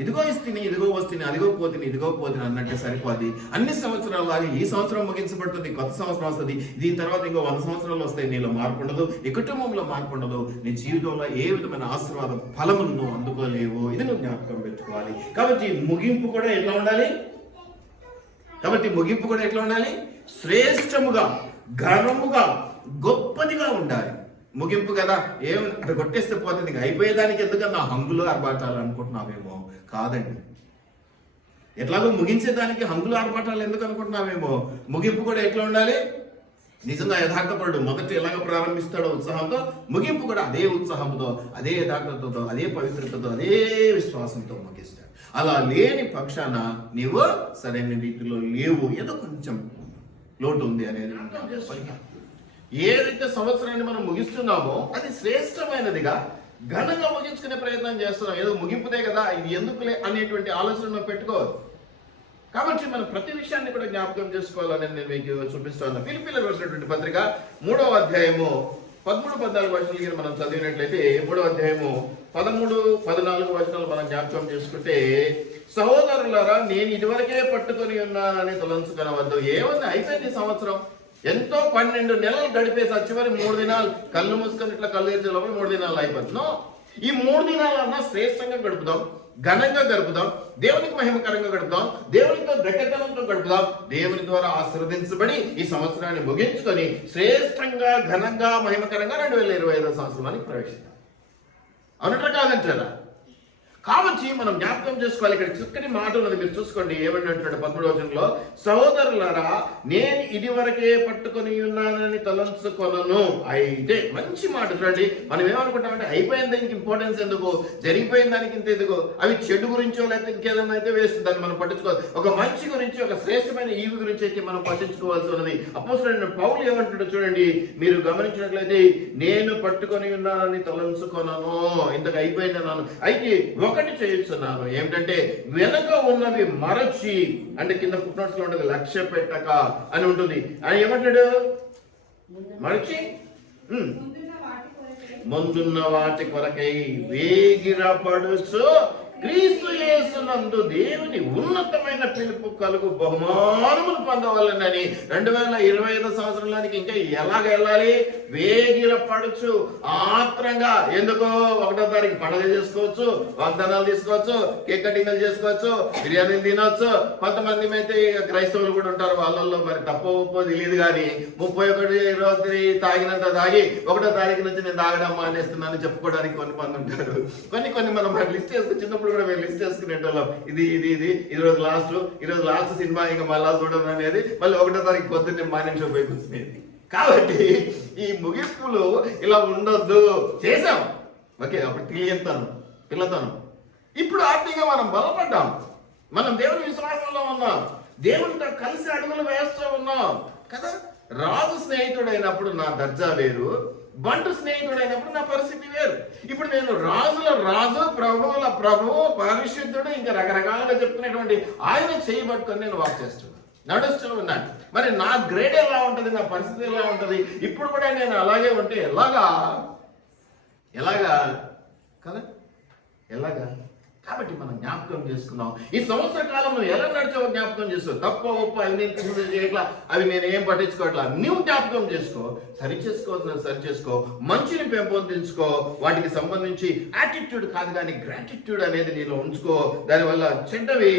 ఇదిగో ఇస్తుంది, ఇదిగో వస్తుంది, అదిగో పోతుంది అన్నట్టే సరిపోద్ది. అన్ని సంవత్సరాలు ఈ సంవత్సరం ముగించబడుతుంది, కొత్త సంవత్సరం వస్తుంది, దీని తర్వాత ఇంకో 100 సంవత్సరాలు వస్తాయి. నీలో మార్పు ఉండదు, ఈ కుటుంబంలో మార్పు ఉండదు, నీ జీవితంలో ఏ విధమైన ఆశీర్వాద ఫలమును నువ్వు అందుకోలేవు. ఇది నువ్వు జ్ఞాపకం పెట్టుకోవాలి. కాబట్టి ముగింపు కూడా ఎట్లా ఉండాలి? శ్రేష్టముగా, ఘనముగా, గొప్పదిగా ఉండాలి. ముగింపు కదా, ఏం అక్కడ కొట్టేస్తే పోతుంది, అయిపోయేదానికి ఎందుకన్నా హంగులు ఆర్భాటాలు అనుకుంటున్నావేమో. కాదండి, ఎట్లాగో ముగించేదానికి హంగులు ఆర్భాటాలు ఎందుకు అనుకుంటున్నావేమో. ముగింపు కూడా ఎట్లా ఉండాలి? నిజంగా యథార్థపరుడు మొదట ఎలాగ ప్రారంభిస్తాడో ఉత్సాహంతో, ముగింపు కూడా అదే ఉత్సాహంతో, అదే యథార్థతతో, అదే పవిత్రతతో, అదే విశ్వాసంతో ముగిస్తాడు. అలా లేని పక్షాన నీవు సరైన రీతిలో లేవు, ఏదో కొంచెం లోటు ఉంది అనేది. ఏదైతే సంవత్సరాన్ని మనం ముగిస్తున్నామో అది శ్రేష్టమైనదిగా, ఘనంగా ముగించుకునే ప్రయత్నం చేస్తున్నాం. ఏదో ముగింపుదే కదా, ఇది ఎందుకులే అనేటువంటి ఆలోచన పెట్టుకోవాలి. కాబట్టి మనం ప్రతి విషయాన్ని కూడా జ్ఞాపకం చేసుకోవాలని నేను మీకు చూపిస్తాను. ఫిలిప్పీలకు రాసినటువంటి పత్రిక 3వ అధ్యాయము 13-14 వచనాలు మనం చదివినట్లయితే, 3వ అధ్యాయము 13-14 వచనాలు మనం జ్ఞాపకం చేసుకుంటే, సహోదరులారా నేను ఇదివరకే పట్టుకొని ఉన్నానని తలంచుకొనవద్దు. ఏముంది, అయిపోయింది సంవత్సరం. ఎంతో 12 నెలలు గడిపేసి చివరి 3 దినాలు కళ్ళు మూసుకొని ఇట్లా కళ్ళు తెరిచే లోపల 3 దినాలు అయిపోతుంది. ఈ 3 దినాలన్నా శ్రేష్టంగా గడుపుదాం, ఘనంగా గడుపుదాం, దేవునికి మహిమకరంగా గడుపుదాం, దేవునితో గట్టితనంతో గడుపుదాం. దేవుని ద్వారా ఆశీర్వదించబడి ఈ సంవత్సరాన్ని ముగించుకొని శ్రేష్టంగా, ఘనంగా, మహిమకరంగా 2025వ సంవత్సరానికి ప్రవేశిద్దాం. అవునట్రా కాదంటారా? కాబట్టి మనం జ్ఞాపకం చేసుకోవాలి. ఇక్కడ చక్కని మాట ఉన్నది, మీరు చూసుకోండి. ఏమంటున్నాడు 13వ వచనంలో, సహోదరులారా నేను ఇదివరకే పట్టుకొని ఉన్నానని తలంచుకొనను. అయితే మంచి మాట చూడండి. మనం ఏమనుకుంటామంటే అయిపోయిన దానికి ఇంపార్టెన్స్ ఎందుకు, జరిగిపోయిన దానికి ఇంత ఎందుకు, అవి చెడు గురించో లేకపోతే ఇంకేదైనా అయితే వేస్తుంది, దాన్ని మనం పట్టించుకోవాలి. ఒక మంచి గురించి, ఒక శ్రేష్టమైన ఈవి గురించి అయితే మనం పట్టించుకోవాల్సి ఉన్నది. అపోస్తలుడైన పౌలు ఏమంటాడో చూడండి, మీరు గమనించినట్లయితే, నేను పట్టుకొని ఉన్నానని తలంచుకొనను, ఇంతకు అయిపోయిందన్నాను. అయితే ఒకటి చేస్తున్నాను, ఏమిటంటే వెనక ఉన్నవి మరచి, అంటే కింద ఫుట్ నోట్స్ లో ఉంటుంది లక్ష్య పెట్టక అని ఉంటుంది. ఆయన ఏమంటాడు? మరచి ముందున్న వాటి కొరకై వేగిరపడుచు క్రీస్తు యేసునందు దేవుని ఉన్నతమైన పిలుపు కలుగు బహుమానములు పొందవాలని 2025 సంవత్సరంలోనికి ఇంకా ఎలాగ వెళ్ళాలి? వేగిరపడుచు, ఆత్రంగా. ఎందుకో 1వ తారీఖు పండుగ చేసుకోవచ్చు, వాగ్దానాలు తీసుకోవచ్చు, కేక్ కటింగ్లు చేసుకోవచ్చు, బిర్యానీలు తినవచ్చు. కొంతమంది అయితే క్రైస్తవులు కూడా ఉంటారు, వాళ్ళల్లో మరి తప్పో ఒప్పో తెలియదు. కానీ 31 తాగినంత తాగి 1వ తారీఖు నుంచి నేను తాగడం మానేస్తున్నాను చెప్పుకోవడానికి కొంతమంది ఉంటారు. కొన్ని మనం లిస్ట్ చేసుకుని చిన్నప్పుడు కూడా మేము లిస్ట్ చేసుకునేటోళ్ళం. ఇది ఈరోజు లాస్ట్ సినిమా, ఇంకా మళ్ళా చూడడం అనేది మళ్ళీ 1వ తారీఖు పొద్దున్నే మార్నింగ్ షో పోయి కూర్చునేది. కాబట్టి ఈ ముగింపులు ఇలా ఉండొద్దు. చేసాం, ఓకే, అప్పుడు పిల్లతనం. ఇప్పుడు ఆర్థికంగా మనం బలపడ్డాం, మనం దేవుని విశ్వాసంలో ఉన్నాం, దేవునితో కలిసి అడుగులు వేస్తూ ఉన్నాం కదా. రాజు స్నేహితుడైనప్పుడు నా దర్జా వేరు, బంటు స్నేహితుడైనప్పుడు నా పరిస్థితి వేరు. ఇప్పుడు నేను రాజుల రాజు, ప్రభువుల ప్రభువు, పరిశుద్ధుడు, ఇంకా రకరకాలుగా చెప్తున్నటువంటి ఆయన చేయబట్టుకొని నేను వాక్ చేస్తున్నాను, నడుస్తూ ఉన్నాను. మరి నా గ్రేడ్ ఎలా ఉంటుంది, నా పరిస్థితి ఎలా ఉంటుంది? ఇప్పుడు కూడా నేను అలాగే ఉంటే ఎలాగా కదా, ఎలాగా? కాబట్టి మనం జ్ఞాపకం చేసుకున్నాం. ఈ సంవత్సర కాలం నువ్వు ఎలా నడిచావో జ్ఞాపకం చేసుకో. తప్ప ఒప్ప అవి నేను చేయట్లా, అవి నేను ఏం పట్టించుకోవట్లా, నువ్వు జ్ఞాపకం చేసుకో. సరి చేసుకో, మంచిని పెంపొందించుకో. వాటికి సంబంధించి యాటిట్యూడ్ కాదు కానీ గ్రాటిట్యూడ్ అనేది నీలో ఉంచుకో. దానివల్ల చెడ్డవి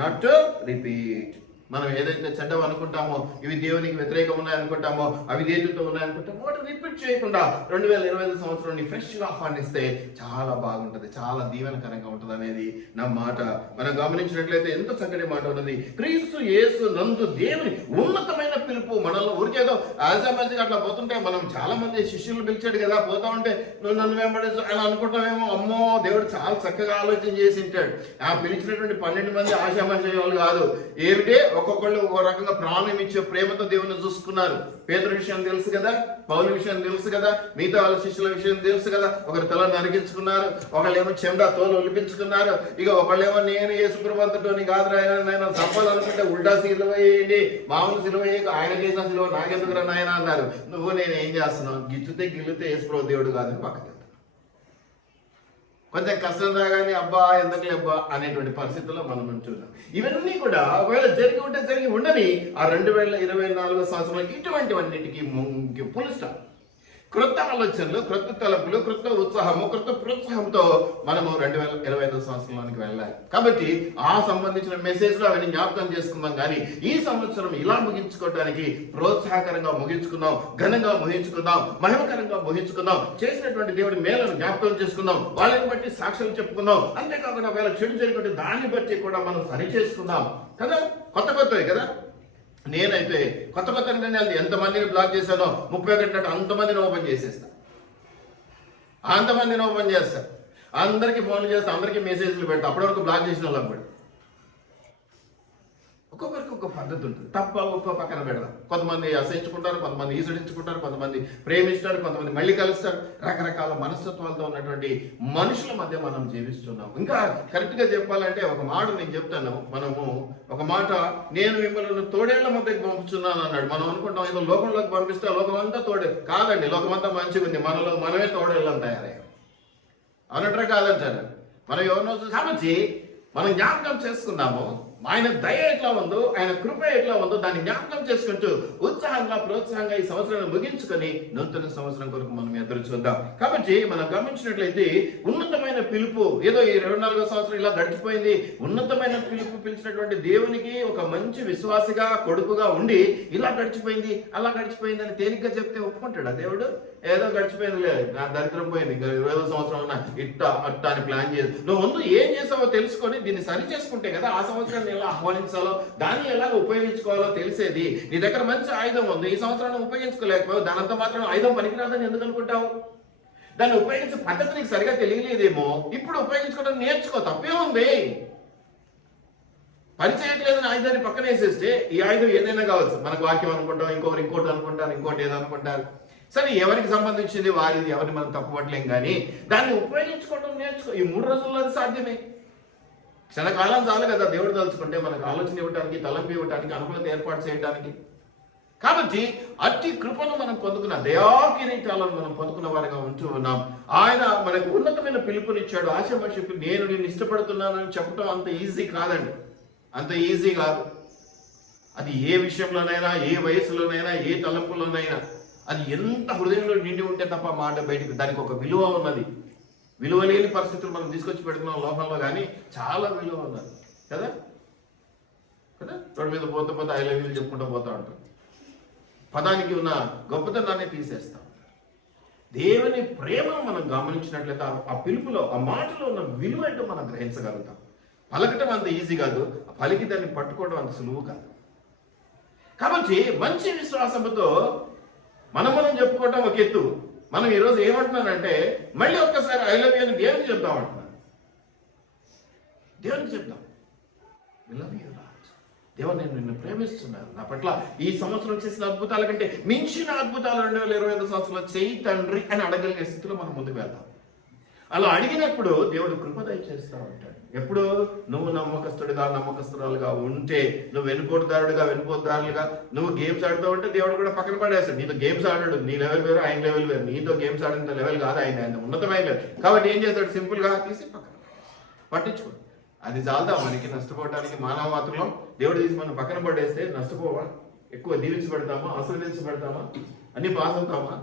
నాట్ టు రిపీట్. మనం ఏదైతే చెడ్డవి అనుకుంటామో, ఇవి దేవునికి వ్యతిరేకం ఉన్నాయనుకుంటామో, అవి దేవుడితో ఉన్నాయనుకుంటామో, వాటి రిపీట్ చేయకుండా 2025 సంవత్సరాన్ని ఫ్రెష్గా ఆహ్వానిస్తే చాలా బాగుంటుంది, చాలా దీవెనకరంగా ఉంటుంది అనేది నా మాట. మనం గమనించినట్లయితే ఎంత చక్కటి మాట ఉన్నది. క్రీస్తు యేసు నందు దేవుని ఉన్నతమైన పిలుపు. మనల్ని ఊరికేదో ఆజామాజిగా అట్లా పోతుంటే, మనం చాలా మంది శిష్యులు పిలిచాడు కదా, పోతా ఉంటే నువ్వు నన్ను వెంబడి అని అనుకుంటామేమో. అమ్మో, దేవుడు చాలా చక్కగా ఆలోచన చేసి ఉంటాడు. ఆ పిలిచినటువంటి 12 మంది ఆశామాజీ వాళ్ళు కాదు. ఏమిటే ఒక్కొక్కళ్ళు ఒక్కో రకంగా ప్రాణం ఇచ్చే ప్రేమతో దేవుని చూసుకున్నారు. పేతురు విషయం తెలుసు కదా, పౌలు విషయం తెలుసు కదా, మిగతా వాళ్ళ శిష్యుల విషయం తెలుసు కదా. ఒకరు తల నరికించుకున్నారు, ఒకళ్ళేమో చెమట తోలు ఒలిపించుకున్నారు. ఇక ఒకళ్ళేమో నేను యేసుప్రభువుని కాదు ఆయన చంపాలనుకుంటే ఉల్టా సిలువ వేయండి, మామూలు సిలువ వేయక ఆయనకేసిన సిలువ నాకెందుకురా నాయన అన్నారు. నువ్వు నేను ఏం చేస్తున్నావు, గిల్లితే యేసుప్రభు దేవుడు కాదని పక్కన కొంచెం కష్టం రాగానే అబ్బా ఎందుకు అబ్బా అనేటువంటి పరిస్థితుల్లో మనం చూద్దాం. ఇవన్నీ కూడా ఒకవేళ జరిగి ఉంటే జరిగి ఉండని ఆ 2024 సంవత్సరంలో ఇటువంటివన్నిటికీ ఫుల్ స్టాప్. క్రొత్త ఆలోచనలు, క్రొత్త తలపులు, క్రొత్త ఉత్సాహము, క్రొత్త ప్రోత్సాహంతో మనము 2025 సంవత్సరంలోనికి వెళ్ళాలి. కాబట్టి ఆ సంబంధించిన మెసేజ్లో అవన్నీ జ్ఞాపకం చేసుకుందాం. కానీ ఈ సంవత్సరం ఇలా ముగించుకోవడానికి ప్రోత్సాహకరంగా ముగించుకుందాం, ఘనంగా ముగించుకుందాం, మహిమకరంగా ముగించుకుందాం. చేసినటువంటి దేవుడి మేలను జ్ఞాపకం చేసుకుందాం, వాళ్ళని బట్టి సాక్ష్యాలు చెప్పుకుందాం. అంతేకాకుండా ఒకవేళ చెడు జరిగినట్టు దాన్ని బట్టి కూడా మనం సరి చేసుకుందాం కదా. కొత్తవి కదా. నేనైతే కొత్త నిర్ణయాలు ఎంతమందిని బ్లాక్ చేశానో 31 అంతమందిని ఓపెన్ చేసేస్తా. అంతమందిని ఓపెన్ చేస్తా, అందరికీ ఫోన్లు చేస్తా, అందరికీ మెసేజ్లు పెడతా. అప్పటి వరకు బ్లాక్ చేసిన వాళ్ళకి కూడా ఒక్కొక్కరికి ఒక్కొక్క పద్ధతి ఉంటుంది. తప్ప ఒక్క పక్కన పెడదాం. కొంతమంది అసహించుకుంటారు, కొంతమంది ఈసడించుకుంటారు, కొంతమంది ప్రేమిస్తారు, కొంతమంది మళ్ళీ కలుస్తారు. రకరకాల మనస్తత్వాలతో ఉన్నటువంటి మనుషుల మధ్య మనం జీవిస్తున్నాం. ఇంకా కరెక్ట్గా చెప్పాలంటే ఒక మాట నేను చెప్తాను. ఒక మాట, నేను మిమ్మల్ని తోడేళ్ల మధ్యకి పంపుతున్నాను అన్నాడు. మనం అనుకుంటాం ఏదో లోకంలోకి పంపిస్తే లోకం అంతా తోడే. కాదండి, లోకమంతా మంచిగా ఉంది, మనమే తోడేళ్ళని తయారయ్యాం అన్నట్టు కాదంటారు. మనం ఎవరినో కాబట్టి మనం జ్ఞాపకం చేసుకున్నాము. ఆయన దయ ఎట్లా ఉందో, ఆయన కృప ఎట్లా ఉందో దాన్ని జ్ఞాపకం చేసుకుంటూ ఉత్సాహంగా ప్రోత్సాహంగా ఈ సంవత్సరాన్ని ముగించుకొని నూతన సంవత్సరం కొరకు మనం ఎదురు చూద్దాం. కాబట్టి మనం గమనించినట్లయితే ఉన్నతమైన పిలుపు, ఏదో ఈ 24వ సంవత్సరం ఇలా గడిచిపోయింది. ఉన్నతమైన పిలుపు పిలిచినటువంటి దేవునికి ఒక మంచి విశ్వాసిగా కొడుకుగా ఉండి ఇలా గడిచిపోయింది అలా గడిచిపోయింది అని తేలిగ్గా చెప్తే ఒప్పుకుంటాడా దేవుడు? ఏదో గడిచిపోయిందిలే, నా దరిద్రం పోయింది, ఇంకా 20వ సంవత్సరం ఇట్టా అట్టా అని ప్లాన్ చేసి నువ్వు ముందు ఏం చేసావో తెలుసుకొని దీన్ని సరి చేసుకుంటే కదా ఆ సంవత్సరాన్ని ఎలా ఆహ్వానించాలో, దాన్ని ఎలా ఉపయోగించుకోవాలో తెలిసేది. నీ దగ్గర మంచి ఆయుధం ఉంది, ఈ సంవత్సరాన్ని ఉపయోగించుకోలేకపోయావు, దానంతా మాత్రం ఆయుధం పనికిరాదని ఎందుకు అనుకుంటావు? దాన్ని ఉపయోగించే పద్ధతి నీకు సరిగా తెలియలేదేమో, ఇప్పుడు ఉపయోగించుకోవడం నేర్చుకో, తప్పే ఉంది. పని చేయట్లేదని ఆయుధాన్ని పక్కన వేసేస్తే ఈ ఆయుధం ఏదైనా కావచ్చు. మనకు వాక్యం అనుకుంటాం, ఇంకోటి అనుకుంటారు, ఇంకోటి ఏదో అనుకుంటారు. సరే, ఎవరికి సంబంధించింది వారిది, ఎవరిని మనం తప్పుపట్టలేం. కానీ దాన్ని ఉపయోగించుకోవడం నేర్చుకో. ఈ 3 రోజుల్లో అది సాధ్యమే. క్షణకాలం చాలు కదా దేవుడు తలుచుకుంటే మనకు ఆలోచన ఇవ్వడానికి, తలంపు ఇవ్వడానికి, అనుకూలత ఏర్పాటు చేయడానికి. కాబట్టి అట్టి కృపను మనం పొందుకున్న, దయాకిరీటాలను మనం పొందుకున్న వారిగా ఉంటూ ఉన్నాం. ఆయన మనకు ఉన్నతమైన పిలుపునిచ్చాడు. ఆశామాషి నేను నిన్ను ఇష్టపడుతున్నానని చెప్పడం అంత ఈజీ కాదండి, అంత ఈజీ కాదు. అది ఏ విషయంలోనైనా, ఏ వయసులోనైనా, ఏ తలంపులోనైనా అది ఎంత హృదయంలో నిండి ఉంటే తప్ప మాట బయటకు, దానికి ఒక విలువ ఉన్నది. విలువ లేని పరిస్థితులు మనం తీసుకొచ్చి పెడుతున్నాం లోకంలో, కానీ చాలా విలువ ఉన్నది కదా. రోడ్డు మీద పోతే ఐ లవ్ యూ చెప్పుకుంటూ పోతా ఉంటాం. పదానికి ఉన్న గొప్పతనాన్ని తీసేస్తాం. దేవుని ప్రేమను మనం గమనించినట్లయితే ఆ పిలుపులో, ఆ మాటలో ఉన్న విలువ ఏంటో మనం గ్రహించగలుగుతాం. పలకటం అంత ఈజీ కాదు, పలికి దాన్ని పట్టుకోవడం అంత సులువు కాదు. కాబట్టి మంచి విశ్వాసంతో మనం చెప్పుకోవటం ఒక ఎత్తు. మనం ఈరోజు ఏమంటున్నానంటే మళ్ళీ ఒక్కసారి ఐ లవ్ యూ అని దేవునికి చెప్తాం అంటున్నాను. దేవునికి చెప్తాం, ఐ లవ్ యూ లార్డ్. దేవుడు, నేను నిన్ను ప్రేమిస్తున్నాను. నా పట్ల ఈ సంవత్సరం చేసిన అద్భుతాల కంటే మించిన అద్భుతాలు 2025 సంవత్సరంలో చేయి తండ్రి అని అడగలిగే స్థితిలో మనం ముందుకు వెళ్తాం. అలా అడిగినప్పుడు దేవుడు కృప దయచేస్తూ ఉంటాడు. ఎప్పుడు నువ్వు నమ్మకస్తురాలుగా ఉంటే, నువ్వు వెనుకోటుదారులుగా నువ్వు గేమ్స్ ఆడుతూ ఉంటే దేవుడు కూడా పక్కన పడేస్తాడు. నీతో గేమ్స్ ఆడాడు, నీ లెవెల్ వేరు, ఆయన లెవెల్ వేరు. నీతో గేమ్స్ ఆడిన లెవెల్ కాదు, ఆయన ఉన్నతమైన లెవెల్. కాబట్టి ఏం చేస్తాడు? సింపుల్ గా తీసి పట్టించుకో. అది చాలదా మనకి నష్టపోవటానికి? మానవ మాత్రలో దేవుడు తీసి మనం పక్కన పడేస్తే నష్టపోవా? ఎక్కువ దీవించబడతామా? ఆశీర్వదించబడతామా? అన్ని పాస్ అవుతామా?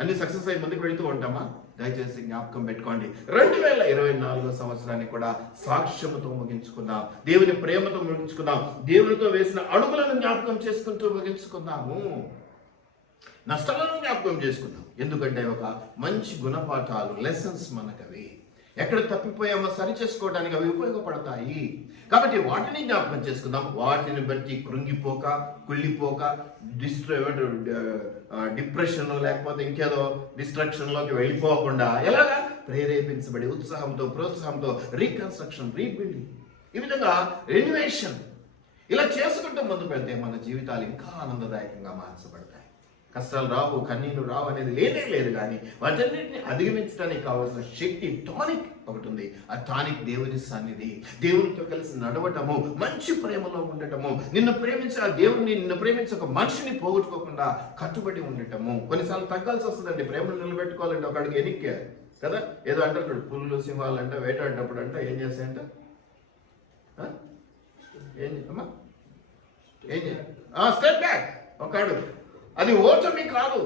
అన్ని సక్సెస్ అయ్యి ముందుకు వెళుతూ ఉంటామా? దయచేసి జ్ఞాపకం పెట్టుకోండి. 2024 సంవత్సరాన్ని కూడా సాక్ష్యముతో ముగించుకుందాం, దేవుని ప్రేమతో ముగించుకుందాం, దేవునితో వేసిన అడుగులను జ్ఞాపకం చేసుకుంటూ ముగించుకుందాము, నష్టాలను జ్ఞాపకం చేసుకుందాం. ఎందుకంటే ఒక మంచి గుణపాఠాలు, లెసన్స్ మనకవి. ఎక్కడ తప్పిపోయామో సరి చేసుకోవడానికి అవి ఉపయోగపడతాయి. కాబట్టి వాటిని జ్ఞాపకం చేసుకుందాం. వాటిని బట్టి కృంగిపోక, కుళ్ళిపోక, డిప్రెషన్ లేకపోతే ఇంకేదో డిస్ట్రక్షన్లోకి వెళ్ళిపోకుండా ఎలాగా ప్రేరేపించబడి ఉత్సాహంతో, ప్రోత్సాహంతో రీకన్స్ట్రక్షన్, రీబిల్డింగ్, ఈ విధంగా రెన్యువేషన్ ఇలా చేసుకుంటూ ముందు పెడితే మన జీవితాలు ఇంకా ఆనందదాయకంగా మార్చబడతాయి. కష్టాలు రావు, కన్నీళ్లు రావు అనేది లేనే లేదు. కానీ వాటన్నిటిని అధిగమించడానికి కావాల్సిన శక్తి, టానిక్ ఒకటి ఉంది. ఆ టానిక్ దేవుని సన్నిధి, దేవునితో కలిసి నడవటము, మంచి ప్రేమలో ఉండటము, నిన్ను ప్రేమించే ఆ దేవుడిని, నిన్ను ప్రేమించే ఒక మనిషిని పోగొట్టుకోకుండా కట్టుబడి ఉండటము. కొన్నిసార్లు తగ్గాల్సి వస్తుందండి. ప్రేమను నిలబెట్టుకోవాలంటే ఒక అడుగు ఎనిక్కే కదా. ఏదో అంటారు పుల్లు, సింహాలు అంట వేటాడినప్పుడు అంట ఏం చేస్తాయంట? ఏం అమ్మా ఏం స్టెప్ బ్యాక్, ఒక అడుగు. అది ఓటమి కాదు,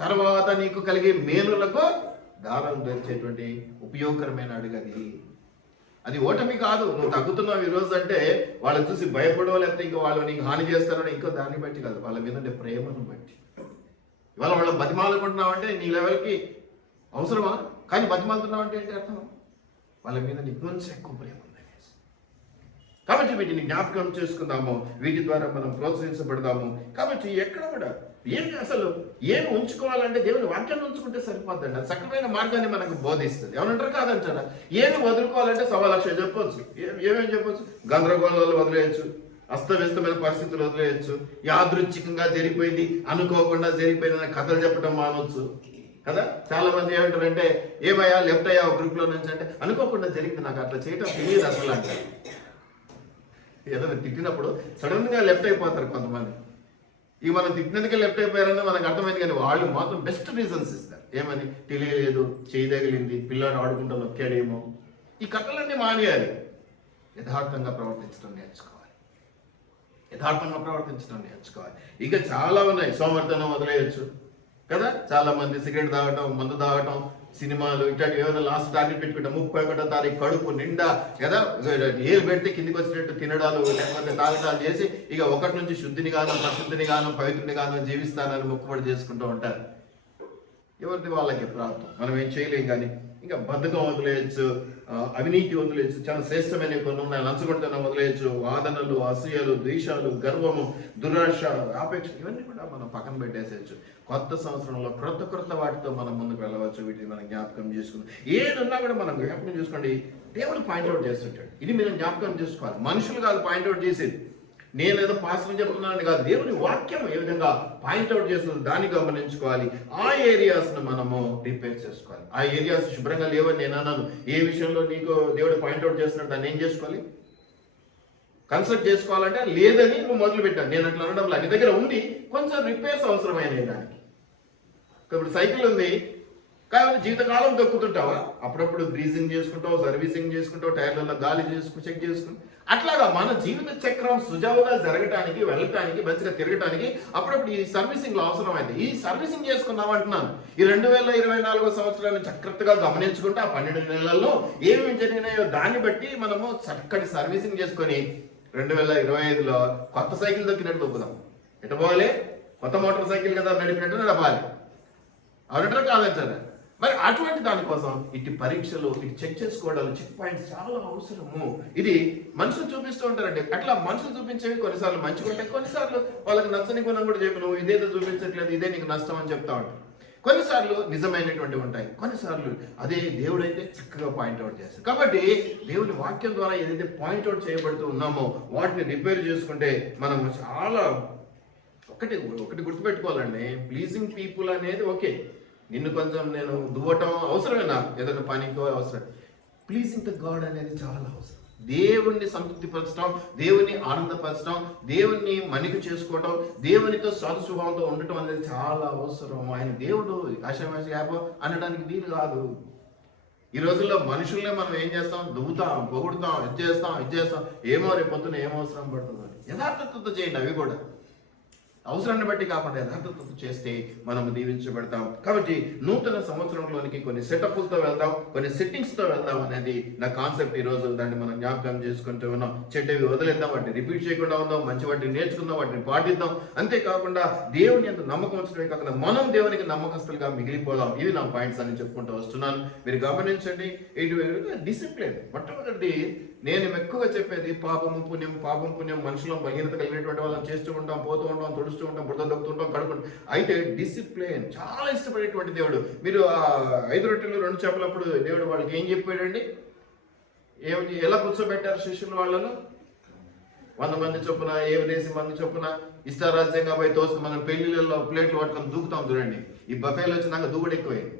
తర్వాత నీకు కలిగే మేలులకు దారం తెచ్చేటువంటి ఉపయోగకరమైన అడుగు అది ఓటమి కాదు. నువ్వు తగ్గుతున్నావు ఈరోజు అంటే వాళ్ళని చూసి భయపడో, లేకపోతే ఇంకా వాళ్ళు నీకు హాని చేస్తారో ఇంకో దాన్ని బట్టి కాదు, వాళ్ళ మీద ఉండే ప్రేమను బట్టి. ఇవాళ వాళ్ళు బతిమాలుకుంటున్నావు అంటే నీ లెవెల్కి అవసరమా? కానీ బతిమాలుతున్నావు అంటే ఏంటి అర్థం? వాళ్ళ మీద నీకు కొంచెం ఎక్కువ ప్రేమ ఉంది. కాబట్టి వీటిని జ్ఞాపకం చేసుకుందాము, వీటి ద్వారా మనం ప్రోత్సహించబడదాము. కాబట్టి ఎక్కడ కూడా ఏమి ఉంచుకోవాలంటే దేవుని వాక్యాన్ని ఉంచుకుంటే సరిపోద్దండి. అది సక్రమైన మార్గాన్ని మనకు బోధిస్తుంది. ఏమనంటారు? కాదంటారా? ఏమి వదులుకోవాలంటే 1,00,000 చెప్పొచ్చు. ఏమేమి చెప్పొచ్చు? గందరగోళాలు వదిలేయచ్చు, అస్తవ్యస్తమైన పరిస్థితులు వదిలేయచ్చు, యాదృచ్ఛికంగా జరిగిపోయింది, అనుకోకుండా జరిగిపోయిన కథలు చెప్పడం మానవచ్చు కదా. చాలా మంది ఏమంటారంటే, ఏమయ్యా లెఫ్ట్ అయ్యా ఒక గ్రూప్లో నుంచి అంటే, అనుకోకుండా జరిగింది, నాకు అట్లా చేయటం తెలియదు అసలు అంటారు. ఏదైనా తిట్టినప్పుడు సడన్ గా లెఫ్ట్ అయిపోతారు కొంతమంది. ఇక మనం తిట్టినందుకే లెఫ్ట్ అయిపోయారని మనకు అర్థమైంది. కానీ వాళ్ళు మాత్రం బెస్ట్ రీజన్స్ ఇస్తారు. ఏమని? తెలియలేదు, చేయదగిలింది, పిల్లాడు ఆడుకుంటూ నొక్కాడేమో. ఈ కథలన్నీ మానేయాలి. యథార్థంగా ప్రవర్తించడం నేర్చుకోవాలి. ఇక చాలా ఉన్నాయి. సోమర్థనం వదిలేయచ్చు కదా. చాలా మంది సిగరెట్ తాగటం, మందు తాగటం, సినిమాలు ఇట్లాంటి ఏమైనా లాస్ట్ టార్గెట్ పెట్టుకుంటాం. 31వ తారీఖు కడుపు నిండా కదా ఏలు పెడితే కిందికి వచ్చినట్టు తినడాలు, లేకపోతే తాగటాలు చేసి ఇక 1 నుంచి శుద్ధిని గాను, పరిశుద్ధిని గాను, పవిత్రుని గాను జీవిస్తానని మొక్కుబడి చేసుకుంటూ ఉంటారు. ఎవరిది వాళ్ళకి ప్రాప్తం, మనం ఏం చేయలేం. కానీ ఇంకా బద్ధకం వదిలేయచ్చు, అవినీతి వదిలేయచ్చు, చాలా శ్రేష్టమైన కొన్ని ఉన్నాయి. లంచగొండతనం వదిలేయచ్చు, వాదనలు, అసూయలు, ద్వేషాలు, గర్వము, దురాశ, ఆపేక్ష, ఇవన్నీ కూడా మనం పక్కన పెట్టేసేయచ్చు. కొత్త సంవత్సరంలో క్రొత్త వాటితో మనం ముందుకు వెళ్ళవచ్చు. వీటిని మనం జ్ఞాపకం చేసుకుందాం. ఏదున్నా కూడా మనం జ్ఞాపకం చేసుకోండి. దేవుడు పాయింట్అవుట్ చేస్తుంటాడు. ఇది మీరు జ్ఞాపకం చేసుకోవాలి. మనుషులు కాదు పాయింట్అవుట్ చేసేది. నేనేదో పాస్టర్ చెప్తున్నాను కాదు, దేవుని వాక్యం ఏ విధంగా పాయింట్అవుట్ చేస్తుంది దాన్ని గమనించుకోవాలి. ఆ ఏరియాస్ను మనము రిపేర్ చేసుకోవాలి. ఆ ఏరియాస్ శుభ్రంగా లేవని నేను అన్నాను. ఏ విషయంలో నీకు దేవుడు పాయింట్అవుట్ చేస్తున్నాడు దాన్ని ఏం చేసుకోవాలి? కన్సల్ట్ చేసుకోవాలంటే లేదని నువ్వు మొదలు పెట్టాను. నేను అట్లా అనడం నీ దగ్గర ఉంది, కొంచెం రిపేర్స్ అవసరమైన దానికి. ఇప్పుడు సైకిల్ ఉంది కాబట్టి జీవితకాలం దొక్కుతుంటావా? అప్పుడప్పుడు గ్రీజింగ్ చేసుకుంటావు, సర్వీసింగ్ చేసుకుంటావు, టైర్లలో గాలి చెక్ చేసుకుంటావు. అట్లాగా మన జీవిత చక్రం సుజావుగా జరగటానికి, వెళ్ళటానికి, మంచిగా తిరగటానికి అప్పుడప్పుడు ఈ సర్వీసింగ్ లో అవసరమైంది. ఈ సర్వీసింగ్ చేసుకున్నాం అంటున్నాను. ఈ 2024 సంవత్సరాన్ని జాగ్రత్తగా గమనించుకుంటే ఆ 12 నెలల్లో ఏమేమి జరిగినాయో దాన్ని బట్టి మనము చక్కటి సర్వీసింగ్ చేసుకొని 2025లో కొత్త సైకిల్ దొక్కినట్టు దొక్కుదాం. ఎట్ట పోవాలి? కొత్త మోటార్ సైకిల్ కదా నడిపినట్టు నడపాలి. అవునంటారా కాదంటారా? మరి అటువంటి దానికోసం ఇటు పరీక్షలు, ఇటు చెక్ చేసుకోవడాలు, చెక్ పాయింట్స్ చాలా అవసరము. ఇది మనుషులు చూపిస్తూ ఉంటారండి. అట్లా మనుషులు చూపించేవి కొన్నిసార్లు మంచిగా ఉంటాయి, కొన్నిసార్లు వాళ్ళకి నచ్చని గుణం కూడా చెప్పి నువ్వు ఇదేదో చూపించట్లేదు, ఇదే నీకు నష్టం అని చెప్తా ఉంటావు. కొన్నిసార్లు నిజమైనటువంటి ఉంటాయి, కొన్నిసార్లు అదే దేవుడైతే చక్కగా పాయింట్అవుట్ చేస్తారు. కాబట్టి దేవుని వాక్యం ద్వారా ఏదైతే పాయింట్అవుట్ చేయబడుతూ ఉన్నామో వాటిని రిపేర్ చేసుకుంటే మనం చాలా ఒకటి గుర్తుపెట్టుకోవాలండి. ప్లీజింగ్ పీపుల్ అనేది ఓకే, నిన్ను కొంచెం నేను దువ్వటం అవసరమే, నాకు ఏదైనా పనికో అవసరం. ప్లీజింగ్ ద గాడ్ అనేది చాలా అవసరం. దేవుణ్ణి సంతృప్తిపరచడం, దేవుని ఆనందపరచడం, దేవుణ్ణి మన్నిక చేసుకోవటం, దేవునితో స్వార్థస్వభావంతో ఉండటం అనేది చాలా అవసరం. ఆయన దేవుడు ఆశామాష యాపో అనడానికి వీలు కాదు. ఈ రోజుల్లో మనుషుల్నే మనం ఏం చేస్తాం, దువ్వుతాం, పొగుడుతాం, ఇది చేస్తాం, ఏమో రేపు పొద్దున ఏం అవసరం పడుతుంది. యథార్థతతో చేయండి. అవి కూడా అవసరాన్ని బట్టి కాకుండా యథార్థతతో చేస్తే మనం దీవించబడతాం. కాబట్టి నూతన సంవత్సరంలోనికి కొన్ని సెటప్లతో వెళ్దాం, కొన్ని సెట్టింగ్స్తో వెళ్దాం అనేది నా కాన్సెప్ట్. ఈ రోజు దాన్ని మనం జ్ఞాపకం చేసుకుంటూ ఉన్నాం. చెడ్డవి వదిలేద్దాం, వాటిని రిపీట్ చేయకుండా ఉందాం, మంచి వాటిని నేర్చుకుందాం, వాటిని పాటిద్దాం. అంతేకాకుండా దేవుని ఎంత నమ్మకం ఉంచడమే కాకుండా మనం దేవునికి నమ్మకస్తులుగా మిగిలిపోదాం. ఇవి నా పాయింట్స్ అని చెప్పుకుంటూ వస్తున్నాను. మీరు గమనించండి. డిసిప్లిన్. మొట్టమొదటి నేను ఎక్కువగా చెప్పేది పాపం పుణ్యం మనుషులో బలహీనత కలిగినటువంటి వాళ్ళని చేస్తూ ఉంటాం, పోతూ ఉంటాం, తుడుస్తూ ఉంటాం, బురద దొక్కుతుంటాం, కడుకుంటాం. అయితే డిసిప్లిన్ చాలా ఇష్టపడేటువంటి దేవుడు. మీరు ఆ 5 రొట్టెలు 2 చేపలప్పుడు దేవుడు వాళ్ళకి ఏం చెప్పాడండి? ఎలా కూర్చోబెట్టారు శిష్యులు వాళ్ళను? 100 మంది చొప్పున, 7 మంది చొప్పున ఇష్టారాజ్యంగా పోయి తోసుకు మనం పెళ్లిళ్ళలో ప్లేట్లు పట్టుకొని దూకుతాం చూడండి. ఈ బఫేలు వచ్చినాక దూకుడు ఎక్కువైంది.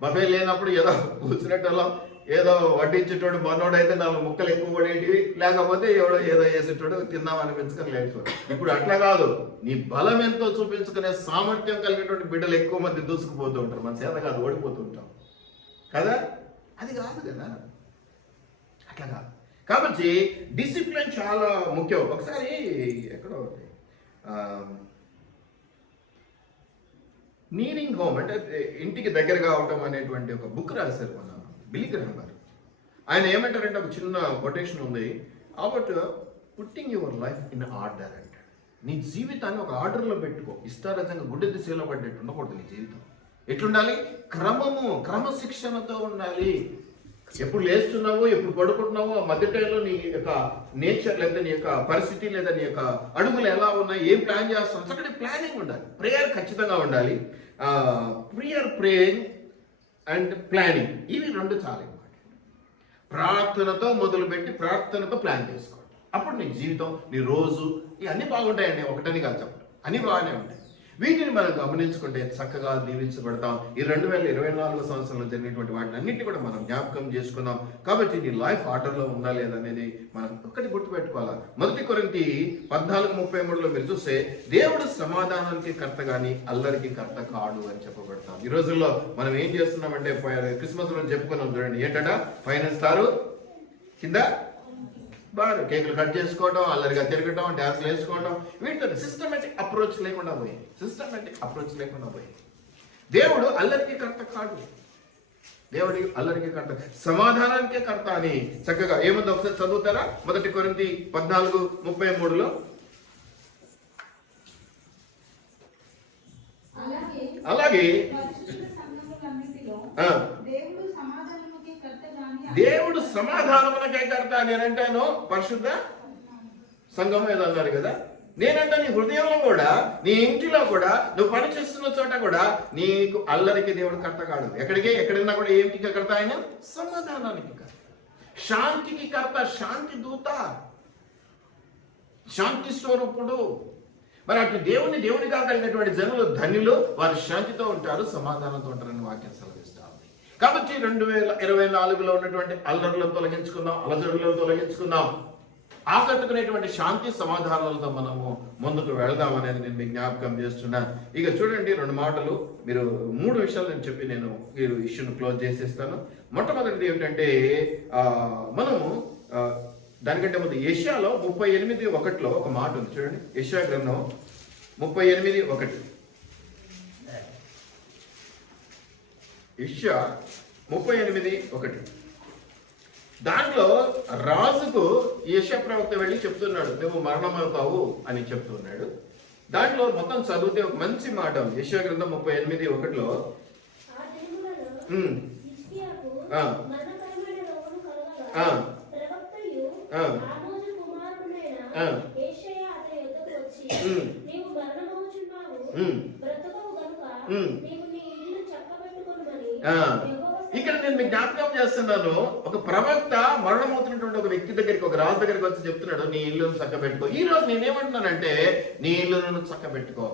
బఫే లేనప్పుడు ఏదో కూర్చునేటోళ్ళం, ఏదో వడ్డించేటోడు మనోడైతే 4 ముక్కలు ఎక్కువ పడేటివి, లేకపోతే ఎవడో ఏదో వేసేటోడు తిందామని పెంచుకొని లేకపోతే. ఇప్పుడు అట్లా కాదు. నీ బలం ఎంతో చూపించుకునే సామర్థ్యం కలిగినటువంటి బిడ్డలు ఎక్కువ మంది దూసుకుపోతూ ఉంటారు. మన చేత కాదు, ఓడిపోతుంటాం కదా. అది కాదు కదా, అట్లా కాదు. కాబట్టి డిసిప్లిన్ చాలా ముఖ్యం. ఒకసారి ఎక్కడో నీరింగ్ హోమ్ అంటే ఇంటికి దగ్గరగా అవటం అనేటువంటి ఒక బుక్ రాశారు మన బిల్లీ గ్రహాం గారు. ఆయన ఏమంటారంటే, ఒక చిన్న కొటేషన్ ఉంది, about putting your life in order అంటాడు. నీ జీవితాన్ని ఒక ఆర్డర్లో పెట్టుకో. ఇష్టారచంగా గుడ్డె దిశలో పడ్డట్టు ఉండకూడదు నీ జీవితం. ఎట్లుండాలి? క్రమశిక్షణతో ఉండాలి. ఎప్పుడు లేస్తున్నావో, ఎప్పుడు పడుకుంటున్నావో, ఆ మధ్య టైంలో నీ యొక్క నేచర్ లేదా నీ యొక్క పరిస్థితి లేదా నీ యొక్క అడుగులు ఎలా ఉన్నాయి, ఏం ప్లాన్ చేస్తాం, చక్కటి ప్లానింగ్ ఉండాలి. ప్రేయర్ ఖచ్చితంగా ఉండాలి. ప్రేయింగ్ అండ్ ప్లానింగ్, ఇవి 2 చాలా ఇంపార్టెంట్. ప్రార్థనతో మొదలుపెట్టి ప్రార్థనతో ప్లాన్ చేసుకోవాలి. అప్పుడు నీ జీవితం, నీ రోజు ఇవన్నీ బాగుంటాయండి. ఒకటని కాదు చెప్పడం, అన్నీ బాగానే ఉంటాయి. వీటిని మనం గమనించుకుంటే చక్కగా దీవించబడతాం. ఈ 2024 సంవత్సరంలో జరిగినటువంటి వాటిని అన్నింటినీ కూడా మనం జ్ఞాపకం చేసుకుందాం. కాబట్టి నీ లైఫ్ ఆర్డర్లో ఉందా లేదనేది మనం ఒక్కటి గుర్తుపెట్టుకోవాలా. 1 కొరింథీ 14:33 మీరు చూస్తే, దేవుడు సమాధానానికి కర్త గాని అల్లరికి కర్త కాడు అని చెప్పబడతాం. ఈ రోజుల్లో మనం ఏం చేస్తున్నామంటే, క్రిస్మస్ రోజు చెప్పుకున్నాం చూడండి, ఏంటంట, పైన స్టారు కింద బారు, కేకులు కట్ చేసుకోవడం, అల్లరిగా తిరగటం, డ్యాన్స్లు వేసుకోవడం, వీటితో సిస్టమేటిక్ అప్రోచ్ లేకుండా పోయి. దేవుడు అల్లరికి కర్త కాడు. దేవుడి అల్లరికి కర్త, సమాధానానికే కర్త అని చక్కగా ఏముంది ఒకసారి చదువుతారా? 1 కొరింథీ 14:33 అలాగే దేవుడు సమాధానమునకే కర్త అని అంటాను. పరిశుద్ధ సంఘం ఏదో అన్నారు కదా. నేనంటే నీ హృదయంలో కూడా, నీ ఇంటిలో కూడా, నువ్వు పని చేస్తున్న చోట కూడా నీకు అల్లరికి దేవుడు కర్త కాడు. ఎక్కడైనా కూడా ఏమిటికి కర్త? ఆయన సమాధానానికి కర్త, శాంతికి కర్త, శాంతి దూత, శాంతి స్వరూపుడు. మరి అటు దేవునిగా కలిగినటువంటి జనులు ధన్యులు, వారు శాంతితో ఉంటారు, సమాధానంతో ఉంటారని వాక్యం సెలవిస్తారు. కాబట్టి 2024లో ఉన్నటువంటి అల్లర్లను తొలగించుకుందాం, అలజడులను తొలగించుకుందాం, ఆకట్టుకునేటువంటి శాంతి సమాధానాలతో మనము ముందుకు వెళదాం అనేది నేను మీకు జ్ఞాపకం చేస్తున్నాను. ఇక చూడండి, 2 మాటలు, మీరు 3 విషయాలు నేను చెప్పి నేను మీరు ఇష్యూను క్లోజ్ చేసేస్తాను. మొట్టమొదటిది ఏమిటంటే, మనము దానికంటే ముందు యెషయాలో 38:1 ఒక మాట ఉంది చూడండి. యెషయా గ్రంథం 38:1. యెషయా 38:1. దాంట్లో రాజుకు యెషయా ప్రవక్త వెళ్ళి చెప్తున్నాడు, నువ్వు మరణమవుతావు అని చెప్తున్నాడు. దాంట్లో మొత్తం చదివితే ఒక మంచి మాట ఉంది. యెషయా గ్రంథం 38:1లో ఇక్కడ నేను మీకు జ్ఞాపకం చేస్తున్నాను. ఒక ప్రవక్త మరణమవుతున్నటువంటి ఒక వ్యక్తి దగ్గరికి, ఒక రాజు దగ్గరికి వచ్చి చెప్తున్నాడు, నీ ఇల్లును చక్కబెట్టుకో. ఈ రోజు నేనేమంటున్నానంటే, నీ ఇల్లును చక్కబెట్టుకో.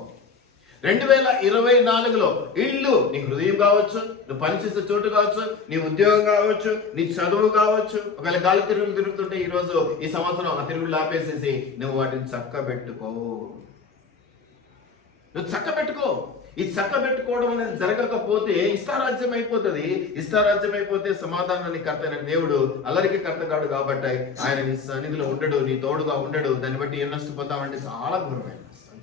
2024లో ఇల్లు, నీ హృదయం కావచ్చు, నువ్వు పనిచేసే చోటు కావచ్చు, నీ ఉద్యోగం కావచ్చు, నీ చదువు కావచ్చు. ఒకవేళ గాలి తిరుగుతుంటే ఈ రోజు ఈ సంవత్సరం ఆ తిరుగులు ఆపేసేసి నువ్వు వాటిని చక్కబెట్టుకో. ఈ చక్కబెట్టుకోవడం అనేది జరగకపోతే ఇష్టారాజ్యం అయిపోతుంది. ఇష్టారాజ్యం అయిపోతే సమాధానానికి కర్త అయిన దేవుడు అల్లరికి కర్తగాడు కాబట్టి ఆయన నీ సన్నిధిలో ఉండడు, నీ తోడుగా ఉండడు. దాన్ని బట్టి ఏం నష్టపోతామంటే చాలా ఘోరమైన నష్టం.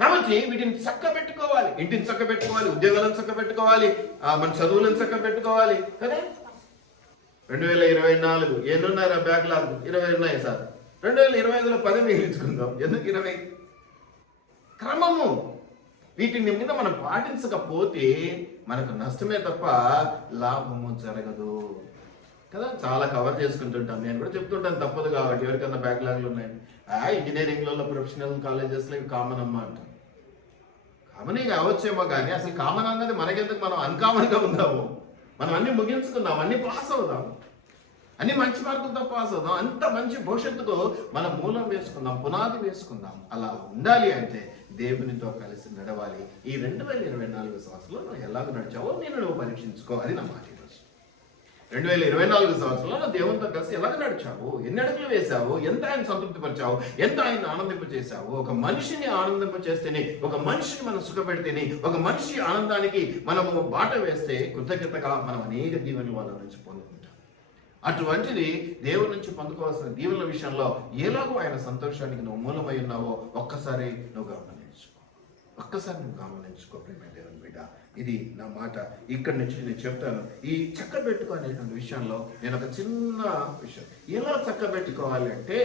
కాబట్టి వీటిని చక్కబెట్టుకోవాలి, ఇంటిని చక్కబెట్టుకోవాలి, ఉద్యోగాలను చక్కబెట్టుకోవాలి, మన చదువులను చక్కబెట్టుకోవాలి కదా. 2024 ఎన్నున్నారా బ్యాక్లాగ్? 20 ఉన్నాయి సార్. 2025లో 10 మిగిలించుకుందాం. ఎందుకు 20? క్రమము. వీటిని మీద మనం పాటించకపోతే మనకు నష్టమే తప్ప లాభము జరగదు కదా. చాలా కవర్ చేసుకుంటుంటాం, నేను కూడా చెప్తుంటాను, తప్పదు కాబట్టి. ఎవరికన్నా బ్యాక్లాగ్లు ఉన్నాయండి, ఇంజనీరింగ్లలో ప్రొఫెషనల్ కాలేజెస్లో ఇవి కామన్ అమ్మా అంటాం. కామన్ కావచ్చేమో కానీ అసలు కామన్ అన్నది మనకెందుకు? మనం అన్కామన్గా ఉందాము. మనం అన్ని ముగించుకుందాం, అన్ని పాస్ అవుదాం, అన్ని మంచి మార్కులతో పాస్ అవుదాం. అంత మంచి భవిష్యత్తుకు మనం మూలం వేసుకుందాం, పునాది వేసుకుందాం. అలా ఉండాలి అంటే దేవునితో కలిసి నడవాలి. ఈ 2024 సంవత్సరంలో నువ్వు ఎలాగ నడిచావో నువ్వు పరీక్షించుకో. అది నా మాట. 2024 సంవత్సరంలో నువ్వు దేవునితో కలిసి ఎలాగ నడిచావు, ఎన్ని అడుగులు వేశావు, ఎంత ఆయన సంతృప్తిపరిచావు, ఎంత ఆయన ఆనందింప చేశావు. ఒక మనిషిని ఆనందింప చేస్తేనే, ఒక మనిషిని మనం సుఖపెడితేనే, ఒక మనిషి ఆనందానికి మనము బాట వేస్తే కృతజ్ఞతగా మనం అనేక దీవెనలు వాళ్ళ నుంచి పొందుకుంటాం. అటువంటిది దేవుడి నుంచి పొందుకోవాల్సిన దీవెనల విషయంలో ఎలాగో ఆయన సంతోషానికి నువ్వు మూలమై ఉన్నావో ఒక్కసారి నువ్వు గమనించుకో ప్రేమ దేవుని బిడ్డ. ఇది నా మాట. ఇక్కడి నుంచి నేను చెప్తాను. ఈ చక్కబెట్టుకునేటువంటి విషయంలో నేను ఒక చిన్న విషయం, ఎలా చక్కబెట్టుకోవాలి అంటే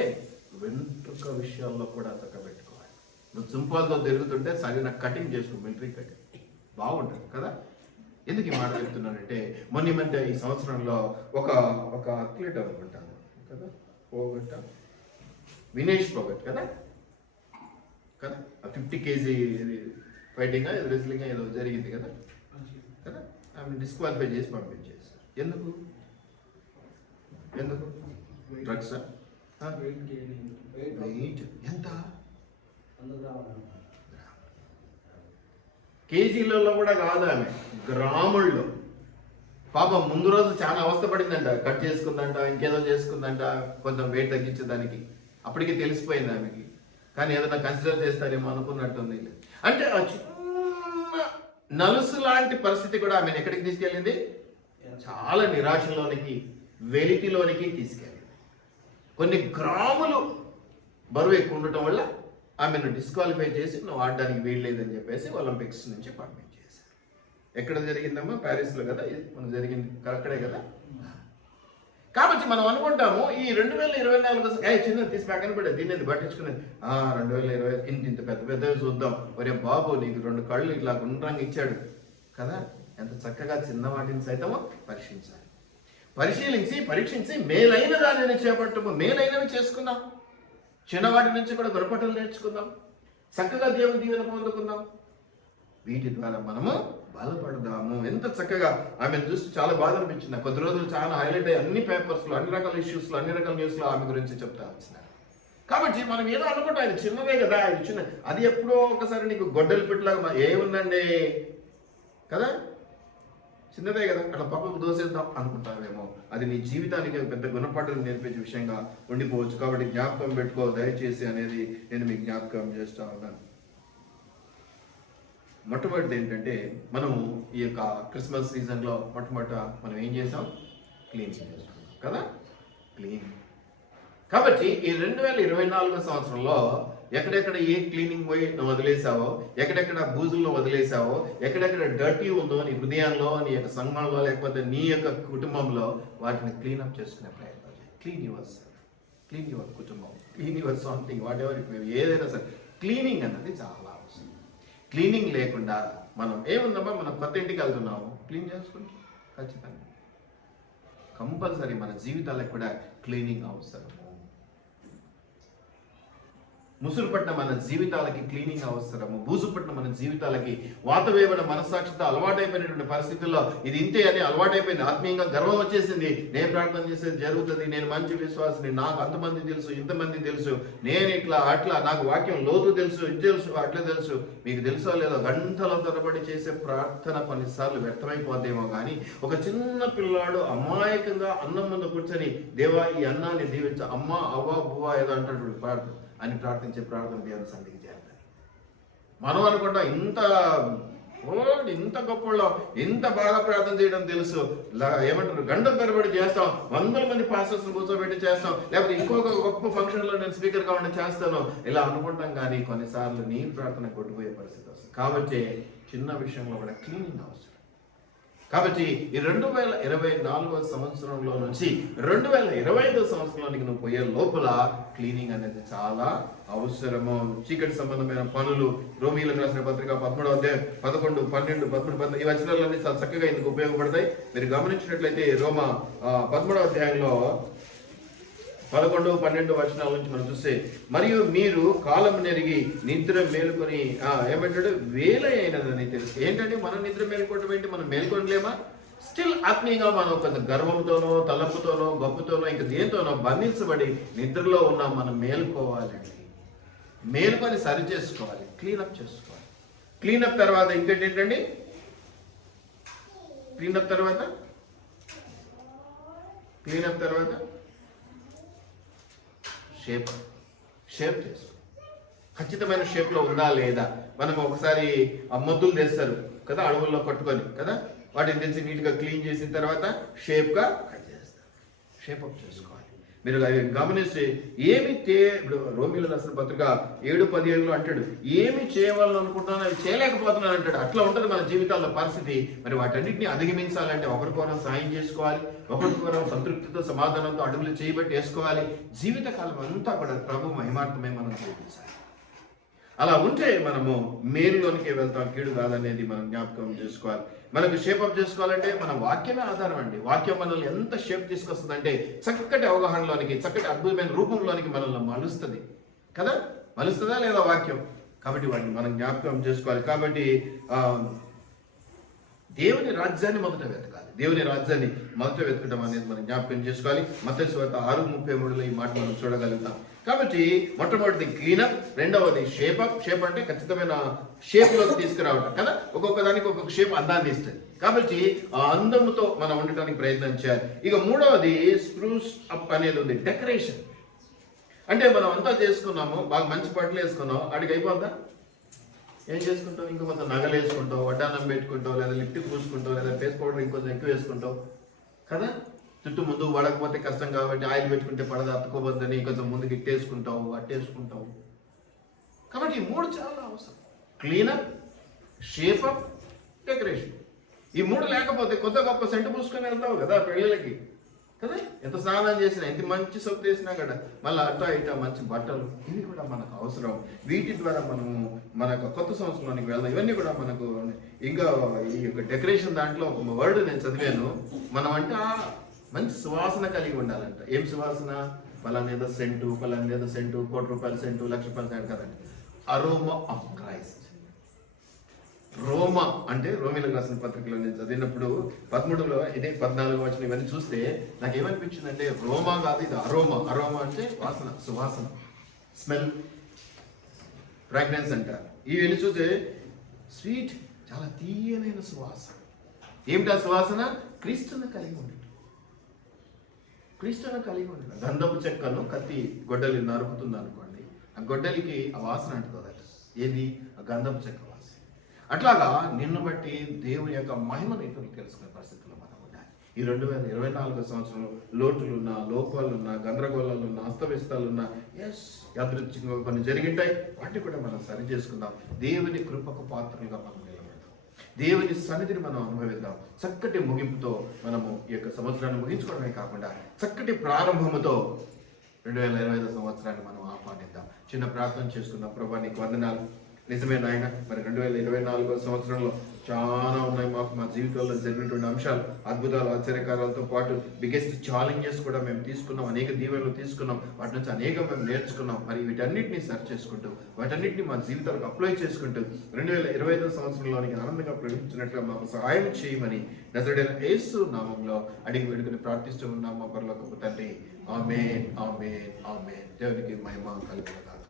వెంట్రుక విషయాల్లో కూడా చక్కబెట్టుకోవాలి. నువ్వు సింపుల్గా తిరుగుతుంటే సరైన కటింగ్ చేసుకో, మిలిటరీ కటింగ్ బాగుంటుంది కదా. ఎందుకు ఈ మాట చెప్తున్నానంటే మొన్న మధ్య ఈ సంవత్సరంలో ఒక అథ్లెట్ అనుకుంటాను కదా, వినేష్ పోగట్ కదా 50 kg ఫైటింగ్ రెస్లింగ్ ఏదో జరిగింది కదా ఆమె డిస్క్వాలిఫై చేసి పంపించేస్తారు. ఎందుకు డ్రగ్స్ వెయిట్ ఎంత కేజీలలో కూడా కాదు, ఆమె గ్రాముల్లో. పాపం ముందు రోజు చాలా అవస్థ పడిందంట, కట్ చేసుకుందంట, ఇంకేదో చేసుకుందంట కొంచెం వెయిట్ తగ్గించేదానికి. అప్పటికి తెలిసిపోయింది ఆమెకి. కానీ ఏదైనా కన్సిడర్ చేస్తారేమో అనుకున్నట్టుంది. అంటే ఆ చిన్న నలుసు లాంటి పరిస్థితి కూడా ఆమెను ఎక్కడికి తీసుకెళ్ళింది? చాలా నిరాశలోనికి, వెలితిలోనికి తీసుకెళ్ళింది. కొన్ని గ్రాములు బరువు ఎక్కువ ఉండటం వల్ల ఆమెను డిస్క్వాలిఫై చేసి నువ్వు ఆడడానికి వీల్లేదని చెప్పేసి ఒలింపిక్స్ నుంచి పంపించేశారు. ఎక్కడ జరిగిందమ్మా? ప్యారిస్లో కదా మనం జరిగింది, అక్కడే కదా. కాబట్టి మనం అనుకుంటాము ఈ 2024 చిన్న తీసి పక్కన పడే దీన్ని పట్టించుకునేది. 2020 ఇంత పెద్దవి చూద్దాం. ఒరే బాబు, నీకు 2 కళ్ళు ఇట్లా గుండ్రంగా ఇచ్చాడు కదా. ఎంత చక్కగా చిన్న వాటిని సైతము పరీక్షించి మేలైన దానిని చేపట్టము, మేలైనవి చేసుకుందాం. చిన్నవాటి నుంచి కూడా గుణపటలు నేర్చుకుందాం, చక్కగా దేవుని దీవెన పొందుకుందాం. వీటి ద్వారా మనము బాధపడదాము. ఎంత చక్కగా ఆమెను చూసి చాలా బాధ అనిపించింది. కొద్ది రోజులు చాలా హైలైట్ అయ్యి అన్ని పేపర్స్లో, అన్ని రకాల ఇష్యూస్లో, అన్ని రకాల న్యూస్లో ఆమె గురించి చెప్తా వచ్చినారు. కాబట్టి మనం ఏదో అనుకుంటాం, అది చిన్నదే కదా, అది చిన్న, అది ఎప్పుడో ఒకసారి నీకు గొడ్డలి పెట్టలాగా ఏముందండి కదా, చిన్నదే కదా, అట్లా పక్కకు దోసేద్దాం అనుకుంటావేమో. అది నీ జీవితానికి పెద్ద గుణపాఠం నేర్పించే విషయంగా ఉండిపోవచ్చు. కాబట్టి జ్ఞాపకం పెట్టుకో దయచేసి అనేది నేను మీకు జ్ఞాపకం చేస్తా ఉన్నాను. మొట్టమొదటిది ఏంటంటే మనము ఈ యొక్క క్రిస్మస్ సీజన్లో మొట్టమొదట మనం ఏం చేసాం? క్లీనింగ్ చేసుకున్నాం కదా, క్లీన్. కాబట్టి ఈ 2024 సంవత్సరంలో ఎక్కడెక్కడ ఏ క్లీనింగ్ పోయి నువ్వు వదిలేసావో, ఎక్కడెక్కడ బూజులను వదిలేసావో, ఎక్కడెక్కడ డర్టీ ఉందో నీ హృదయాల్లో, నీ యొక్క సంఘంలో, లేకపోతే నీ యొక్క కుటుంబంలో, వాటిని క్లీనప్ చేసుకునే ప్రయత్నం చేయి. Clean yourself, clean your కుటుంబం, clean your something, whatever it may be, ఏదైనా సరే క్లీనింగ్ అన్నది చాలా అవసరం. క్లీనింగ్ లేకుండా మనం ఏముందమ్మా, మనం కొత్త ఇంటికి వెళ్తున్నాము, క్లీన్ చేసుకుంటాం. ఖచ్చితంగా కంపల్సరీ మన జీవితాలకు కూడా క్లీనింగ్ అవసరం. ముసురు పట్టిన మన జీవితాలకి క్లీనింగ్ అవసరము. బూజు పట్టిన మన జీవితాలకి, వాతవేయబడిన మనస్సాక్షితో అలవాటైపోయినటువంటి పరిస్థితుల్లో ఇది ఇంతే అని అలవాటైపోయింది. ఆత్మీయంగా గర్వం వచ్చేసింది. నేను ప్రార్థన చేసేది జరుగుతుంది, నేను మంచి విశ్వాసిని, నాకు అంతమంది తెలుసు, ఇంతమంది తెలుసు, నేను ఇట్లా అట్లా, నాకు వాక్యం లోతు తెలుసు, ఇది తెలుసు, అట్లా తెలుసు. మీకు తెలుసో లేదో, గంటల తరబడి చేసే ప్రార్థన కొన్నిసార్లు వ్యర్థమైపోద్దేమో. కానీ ఒక చిన్న పిల్లాడు అమాయకంగా అన్నం ముందు కూర్చొని, దేవా ఈ అన్నాన్ని దీవించ, అమ్మ అవ్వ బువ్వ ఏదో అంటాడు అని ప్రార్థించే ప్రార్థన దేవుని సన్నిధికి చేయాలి. మనం అనుకుంటాం ఇంత గొప్పలో ఇంత బాగా ప్రార్థన చేయడం తెలుసు, ఏమంటారు గంట తరబడి చేస్తాం, 100 మంది పాస్టర్స్ కూర్చోబెట్టి చేస్తాం, లేకపోతే ఇంకొక గొప్ప ఫంక్షన్ లో నేను స్పీకర్ కావాలని చేస్తాను, ఇలా అనుకుంటాం. కానీ కొన్నిసార్లు నీ ప్రార్థన కొట్టుపోయే పరిస్థితి వస్తుంది. కాబట్టి చిన్న విషయంలో కూడా క్లీనింగ్ అవసరం. కాబట్టి ఈ 2024 సంవత్సరంలో నుంచి 2025 సంవత్సరంలోనికి నువ్వు పోయే లోపల క్లీనింగ్ అనేది చాలా అవసరము. చీకటి సంబంధమైన పనులు, రోమీయులకు రాసిన పత్రిక 13వ అధ్యాయం 11, 12, 13, 14 ఈ వచనాలన్నీ చాలా చక్కగా ఇందుకు ఉపయోగపడతాయి. మీరు గమనించినట్లయితే రోమా 13వ అధ్యాయంలో 11, 12 వచనాల నుంచి మనం చూస్తే, మరియు మీరు కాలం నెరిగి నిద్ర మేలుకొని ఏమంటాడు వేల అయినదని తెలుసు. ఏంటంటే మనం నిద్ర మేలుకోవటం ఏంటి? మనం మేలుకోలేమా? స్టిల్ ఆత్మీయంగా మనం కొంచెం గర్వంతోనో తలపుతోనో గొప్పతోనో ఇంకా దేంతోనో బంధించబడి నిద్రలో ఉన్నాం. మనం మేలుకోవాలండి. మేలుకొని సరి చేసుకోవాలి, క్లీనప్ చేసుకోవాలి. క్లీనప్ తర్వాత ఇంకేంటండి? క్లీనప్ తర్వాత షేప్ చేసుకో. ఖచ్చితమైన షేప్లో ఉందా లేదా? మనం ఒకసారి ఆ మొద్దులు తెస్తారు కదా, అడవుల్లో కొట్టుకొని కదా, వాటిని తెచ్చి నీట్గా క్లీన్ చేసిన తర్వాత షేప్గా కట్ చేస్తారు. షేపప్ చేసుకోవాలి. మీరు అవి గమనిస్తే ఇప్పుడు రోమీయులకు రాసిన పత్రిక 7:17 అంటాడు, ఏమి చేయవాలని అనుకుంటున్నాను అవి చేయలేకపోతున్నాను అంటాడు. అట్లా ఉంటుంది మన జీవితాల్లో పరిస్థితి. మరి వాటన్నిటిని అధిగమించాలంటే ఒకరికొకరం సాయం చేసుకోవాలి, ఒకరికొకరం సంతృప్తితో సమాధానంతో అడుగులు చేయబట్టి వేసుకోవాలి. జీవితకాలం అంతా కూడా ప్రభు మహిమార్థమే మనం జీవించాలి. అలా ఉంటే మనము మేలులోనికి వెళ్తాం, కీడు కాదనేది మనం జ్ఞాపకం చేసుకోవాలి. మనకు షేపప్ చేసుకోవాలంటే మన వాక్యమే ఆధారం అండి. వాక్యం మనల్ని ఎంత షేప్ తీసుకొస్తుందంటే చక్కటి అవగాహనలోనికి, చక్కటి అద్భుతమైన రూపంలోనికి మనల్ని మలుస్తుంది కదా. మలుస్తుందా లేదా వాక్యం? కాబట్టి వాటిని మనం జ్ఞాపకం చేసుకోవాలి. కాబట్టి దేవుని రాజ్యాన్ని మొదట వెతకాలి. దేవుని రాజ్యాన్ని మొదట వెతకడం అనేది మనం జ్ఞాపకం చేసుకోవాలి. మత్తయి సువార్త 6:33 ఈ మాట మనం చూడగలుగుతాం. కాబట్టి మొట్టమొదటిది క్లీనప్, రెండవది షేపప్. షేప్ అంటే ఖచ్చితమైన షేప్లోకి తీసుకురావటం కదా. ఒక్కొక్క దానికి ఒక్కొక్క షేప్ అందాన్ని ఇస్తుంది. కాబట్టి ఆ అందముతో మనం ఉండటానికి ప్రయత్నం చేయాలి. ఇక మూడవది స్ప్రూస్ అప్ అనేది ఉంది, డెకరేషన్. అంటే మనం అంతా చేసుకున్నాము, బాగా మంచి బట్టలు వేసుకున్నాం, అడిగి అయిపోద్దా? ఏం చేసుకుంటావు? ఇంకో కొంత నగలు వేసుకుంటావు, వడ్డానం పెట్టుకుంటావు, లేదా లిప్టిక్ పూసుకుంటావు, లేదా ఫేస్ పౌడర్ ఇంకొంచెం ఎక్కువ వేసుకుంటావు కదా. చుట్టూ ముందుకు పడకపోతే కష్టం కాబట్టి ఆయిల్ పెట్టుకుంటే పడద అతుకోబోద్దని కొంచెం ముందుకు ఇట్టేసుకుంటావు, అట్టేసుకుంటావు. కాబట్టి ఈ మూడు చాలా అవసరం: క్లీనప్, షేపప్, డెకరేషన్. ఈ మూడు లేకపోతే కొత్త గొప్ప సెంటు పూసుకొని వెళ్తావు కదా పెళ్ళిళ్ళకి కదా. ఎంత స్నానం చేసినా, ఎంత మంచి సొప్పు వేసినా కదా, మళ్ళీ అట్టా ఇటా మంచి బట్టలు, ఇవి కూడా మనకు అవసరం. వీటి ద్వారా మనము మనకు కొత్త సంవత్సరానికి వెళ్దాం. ఇవన్నీ కూడా మనకు. ఇంకా ఈ యొక్క డెకరేషన్ దాంట్లో ఒక వర్డ్ నేను చదివాను. మనం అంటే మంచి సువాసన కలిగి ఉండాలంట. ఏం సువాసన? పలానేదో సెంటు, పలానేదో సెంటు, ₹1,00,000 సెంటు, ₹1,00,000 సెంటు కదండి. Aroma of Christ. రోమా అంటే రోమీయులకు రాసిన పత్రికలో నేను చదివినప్పుడు 13లో ఇదే 14 వచనం ఇవన్నీ చూస్తే నాకు ఏమనిపించిందంటే రోమా కాదు, ఇది అరోమా. అరోమా అంటే వాసన, సువాసన, స్మెల్, ఫ్రాగ్రెన్స్ అంటారు. ఇవన్నీ చూస్తే స్వీట్, చాలా తీయనైన సువాసన. ఏమిటా సువాసన? క్రీస్తుని కలిగి ఉండటం. క్రీస్తుని కలిగి ఉండటం. గంధపు చెక్కను కత్తి గొడ్డలి నరుకుతుంది అనుకోండి, ఆ గొడ్డలికి ఆ వాసన అంటుతుంది. ఏది? ఆ గంధపు చెక్క వాసన. అట్లాగా నిన్ను బట్టి దేవుని యొక్క మహిమను ఇతరులు తెలుసుకునే పరిస్థితుల్లో మనం ఉండాలి. ఈ 2024 సంవత్సరంలో లోటులున్నా, లోపాలున్నా, గందరగోళాలున్నా, అస్తవ్యస్తాలున్నా, యాదృచ్ఛికంగా కొన్ని జరిగింటాయి. వాటిని కూడా మనం సరి చేసుకుందాం. దేవుని కృపకు పాత్రలుగా మనం నిలబడదాం. దేవుని సన్నిధిని మనం అనుభవిద్దాం. చక్కటి ముగింపుతో మనము ఈ యొక్క సంవత్సరాన్ని ముగించుకోవడమే కాకుండా చక్కటి ప్రారంభముతో 2025 సంవత్సరాన్ని మనం ఆహ్వానిద్దాం. చిన్న ప్రార్థన చేసుకుందాం. ప్రభువా, నీకు వందనాలు. నిజమే నాయన, మరి 2024 సంవత్సరంలో చాలా ఉన్నాయి మాకు, మా జీవితంలో జరిగినటువంటి అంశాలు, అద్భుతాలు, ఆశ్చర్యకారాలతో పాటు బిగ్గెస్ట్ ఛాలెంజెస్ కూడా మేము తీసుకున్నాం. అనేక దీవెనలు తీసుకున్నాం. వాటి నుంచి అనేక మేము నేర్చుకున్నాం. మరి వీటన్నిటిని సరి చేసుకుంటూ, వాటన్నిటిని మా జీవితాలకు అప్లై చేసుకుంటూ 2025 సంవత్సరంలోనికి ఆనందంగా ప్రవేశించినట్లుగా మాకు సహాయం చేయమని నజరేయుడైన యేసు నామంలో అడిగి వేడుకొని ప్రార్థిస్తూ ఉన్నాం మా పరలోకపు తండ్రి. ఆమేన్, ఆమేన్, ఆమేన్. దేవునికి మహిమ కలుగును గాక.